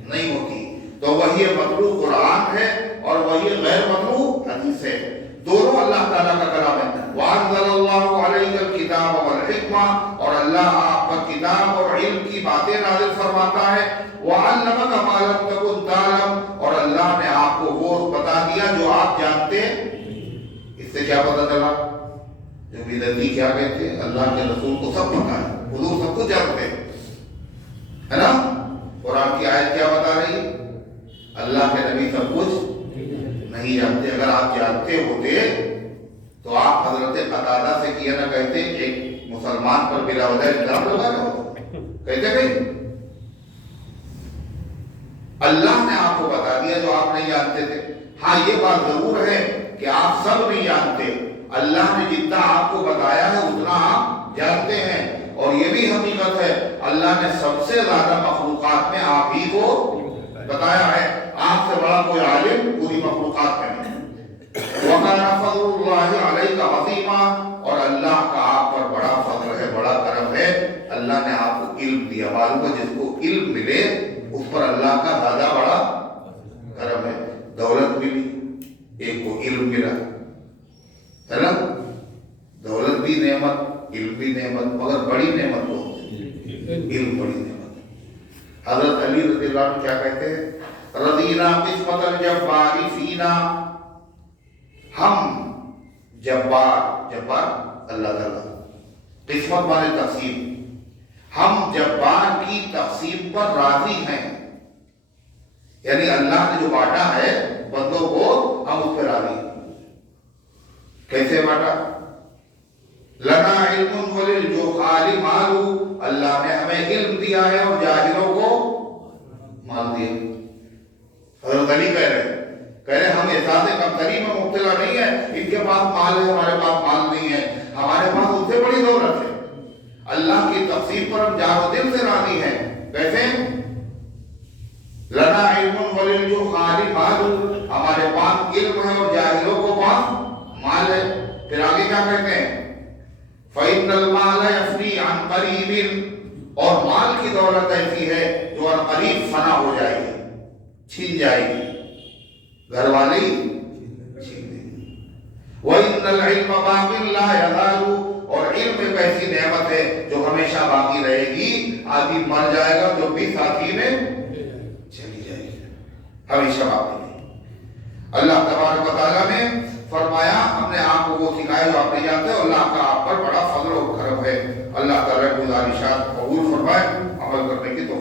نہیں ہوتی، تو وحی مطلوع قرآن ہے اور وحی غیر مطلوع حدیث ہے، دونوں اللہ تعالیٰ کا کلام ہے۔ وَأَنزَلَ اللَّهُ عَلَيْكَ الْكِتَابَ وَالْحِكْمَةَ، اور اللہ آپ پر کتاب اور علم کی باتیں نازل فرماتا ہے، وَعَلَّمَكَ مَا لَمْ تَكُنْ تَعْلَمُ، اور اللہ نے آپ کو وہ بتا دیا جو آپ جانتے۔ اس سے کیا پتہ چلا؟ جو بدعتی کیا کہتے ہیں اللہ کے رسول کو سب پتہ ہے، حضور سب کچھ جانتے ہیں، ہے نا؟ قرآن کی آیت کیا بتا رہی ہے؟ اللہ کے نبی سب کچھ نہیں جانتے، اگر آپ جانتے ہوتے تو آپ حضرت قتادہ سے کیا نہ کہتے ایک مسلمان پر بلا وجہ الزام لگا رہے ہو، کہتے نہیں؟ اللہ نے آپ کو بتا دیا جو آپ نہیں جانتے تھے۔ ہاں یہ بات ضرور ہے کہ آپ سب نہیں جانتے، اللہ نے جتنا آپ کو بتایا ہے اتنا آپ جانتے ہیں، اور یہ بھی حقیقت ہے اللہ نے سب سے زیادہ مخلوقات میں آپ ہی کو بتایا ہے، آپ سے بڑا کوئی عالم پوری مخلوقات میں نہیں۔ وَكَانَ فَضْلُ اللَّهِ عَلَيْكَ عَظِيمًا، اور اللہ کا آپ پر بڑا فضل ہے، بڑا کرم ہے، اللہ نے آپ کو علم دیا۔ معلوم ہے جس کو علم ملے اس پر اللہ کا زیادہ بڑا کرم ہے۔ دولت ملی، ایک کو علم ملا، ہے نا؟ کہتے ہیں رضینا قسمت الجبار فینا، ہم جبار اللہ تعالیٰ، قسمت مانے تقسیم، ہم جبار کی تقسیم پر راضی ہیں، یعنی اللہ نے جو بانٹا ہے بندوں کو ہم اس پہ راضی ہیں۔ کیسے بانٹا؟ لنا علم وللجہال مال، اللہ نے ہمیں علم دیا ہے اور جاہلوں کو مال دیا۔ حضرت علی کہہ رہے ہم احساس کمتری میں مبتلا نہیں ہے، ان کے پاس مال ہے ہمارے پاس مال نہیں ہے، ہمارے پاس اس سے بڑی دولت ہے۔ اللہ کی تقسیم پر ہم جان و دل سے راضی ہیں۔ کیسے؟ لنا علم وللجہال مال، ہمارے پاس علم ہے اور جاہلوں کو پاس مال ہے۔ پھر آگے کیا کہتے ہیں؟ فَإِنَّ الْمَالَ يَفْنِي عَنْ قَرِيبٍ، اور مال کی دولت ایسی ہے جو عن قریب فنا ہو جائے گی، چھین جائے گی، گھر والی چھین دیں گے۔ وَإِنَّ الْعِلْمَ بَاقٍ لَا يَزَالُ، اور علم ایک ایسی نعمت ہے جو ہمیشہ باقی رہے گی، آدمی مر جائے گا تو بھی ساتھی میں چلی جائے گی، ہمیشہ باقی ہے۔ اللہ تبارک و تعالیٰ نے فرمایا ہم نے آپ کو وہ سکھایا جو آپ نہیں جانتے، اللہ کا آپ پر بڑا فضل و کرم ہے۔ اللہ تعالیٰ گزارشات قبول فرمائے، عمل کرنے کی توفیق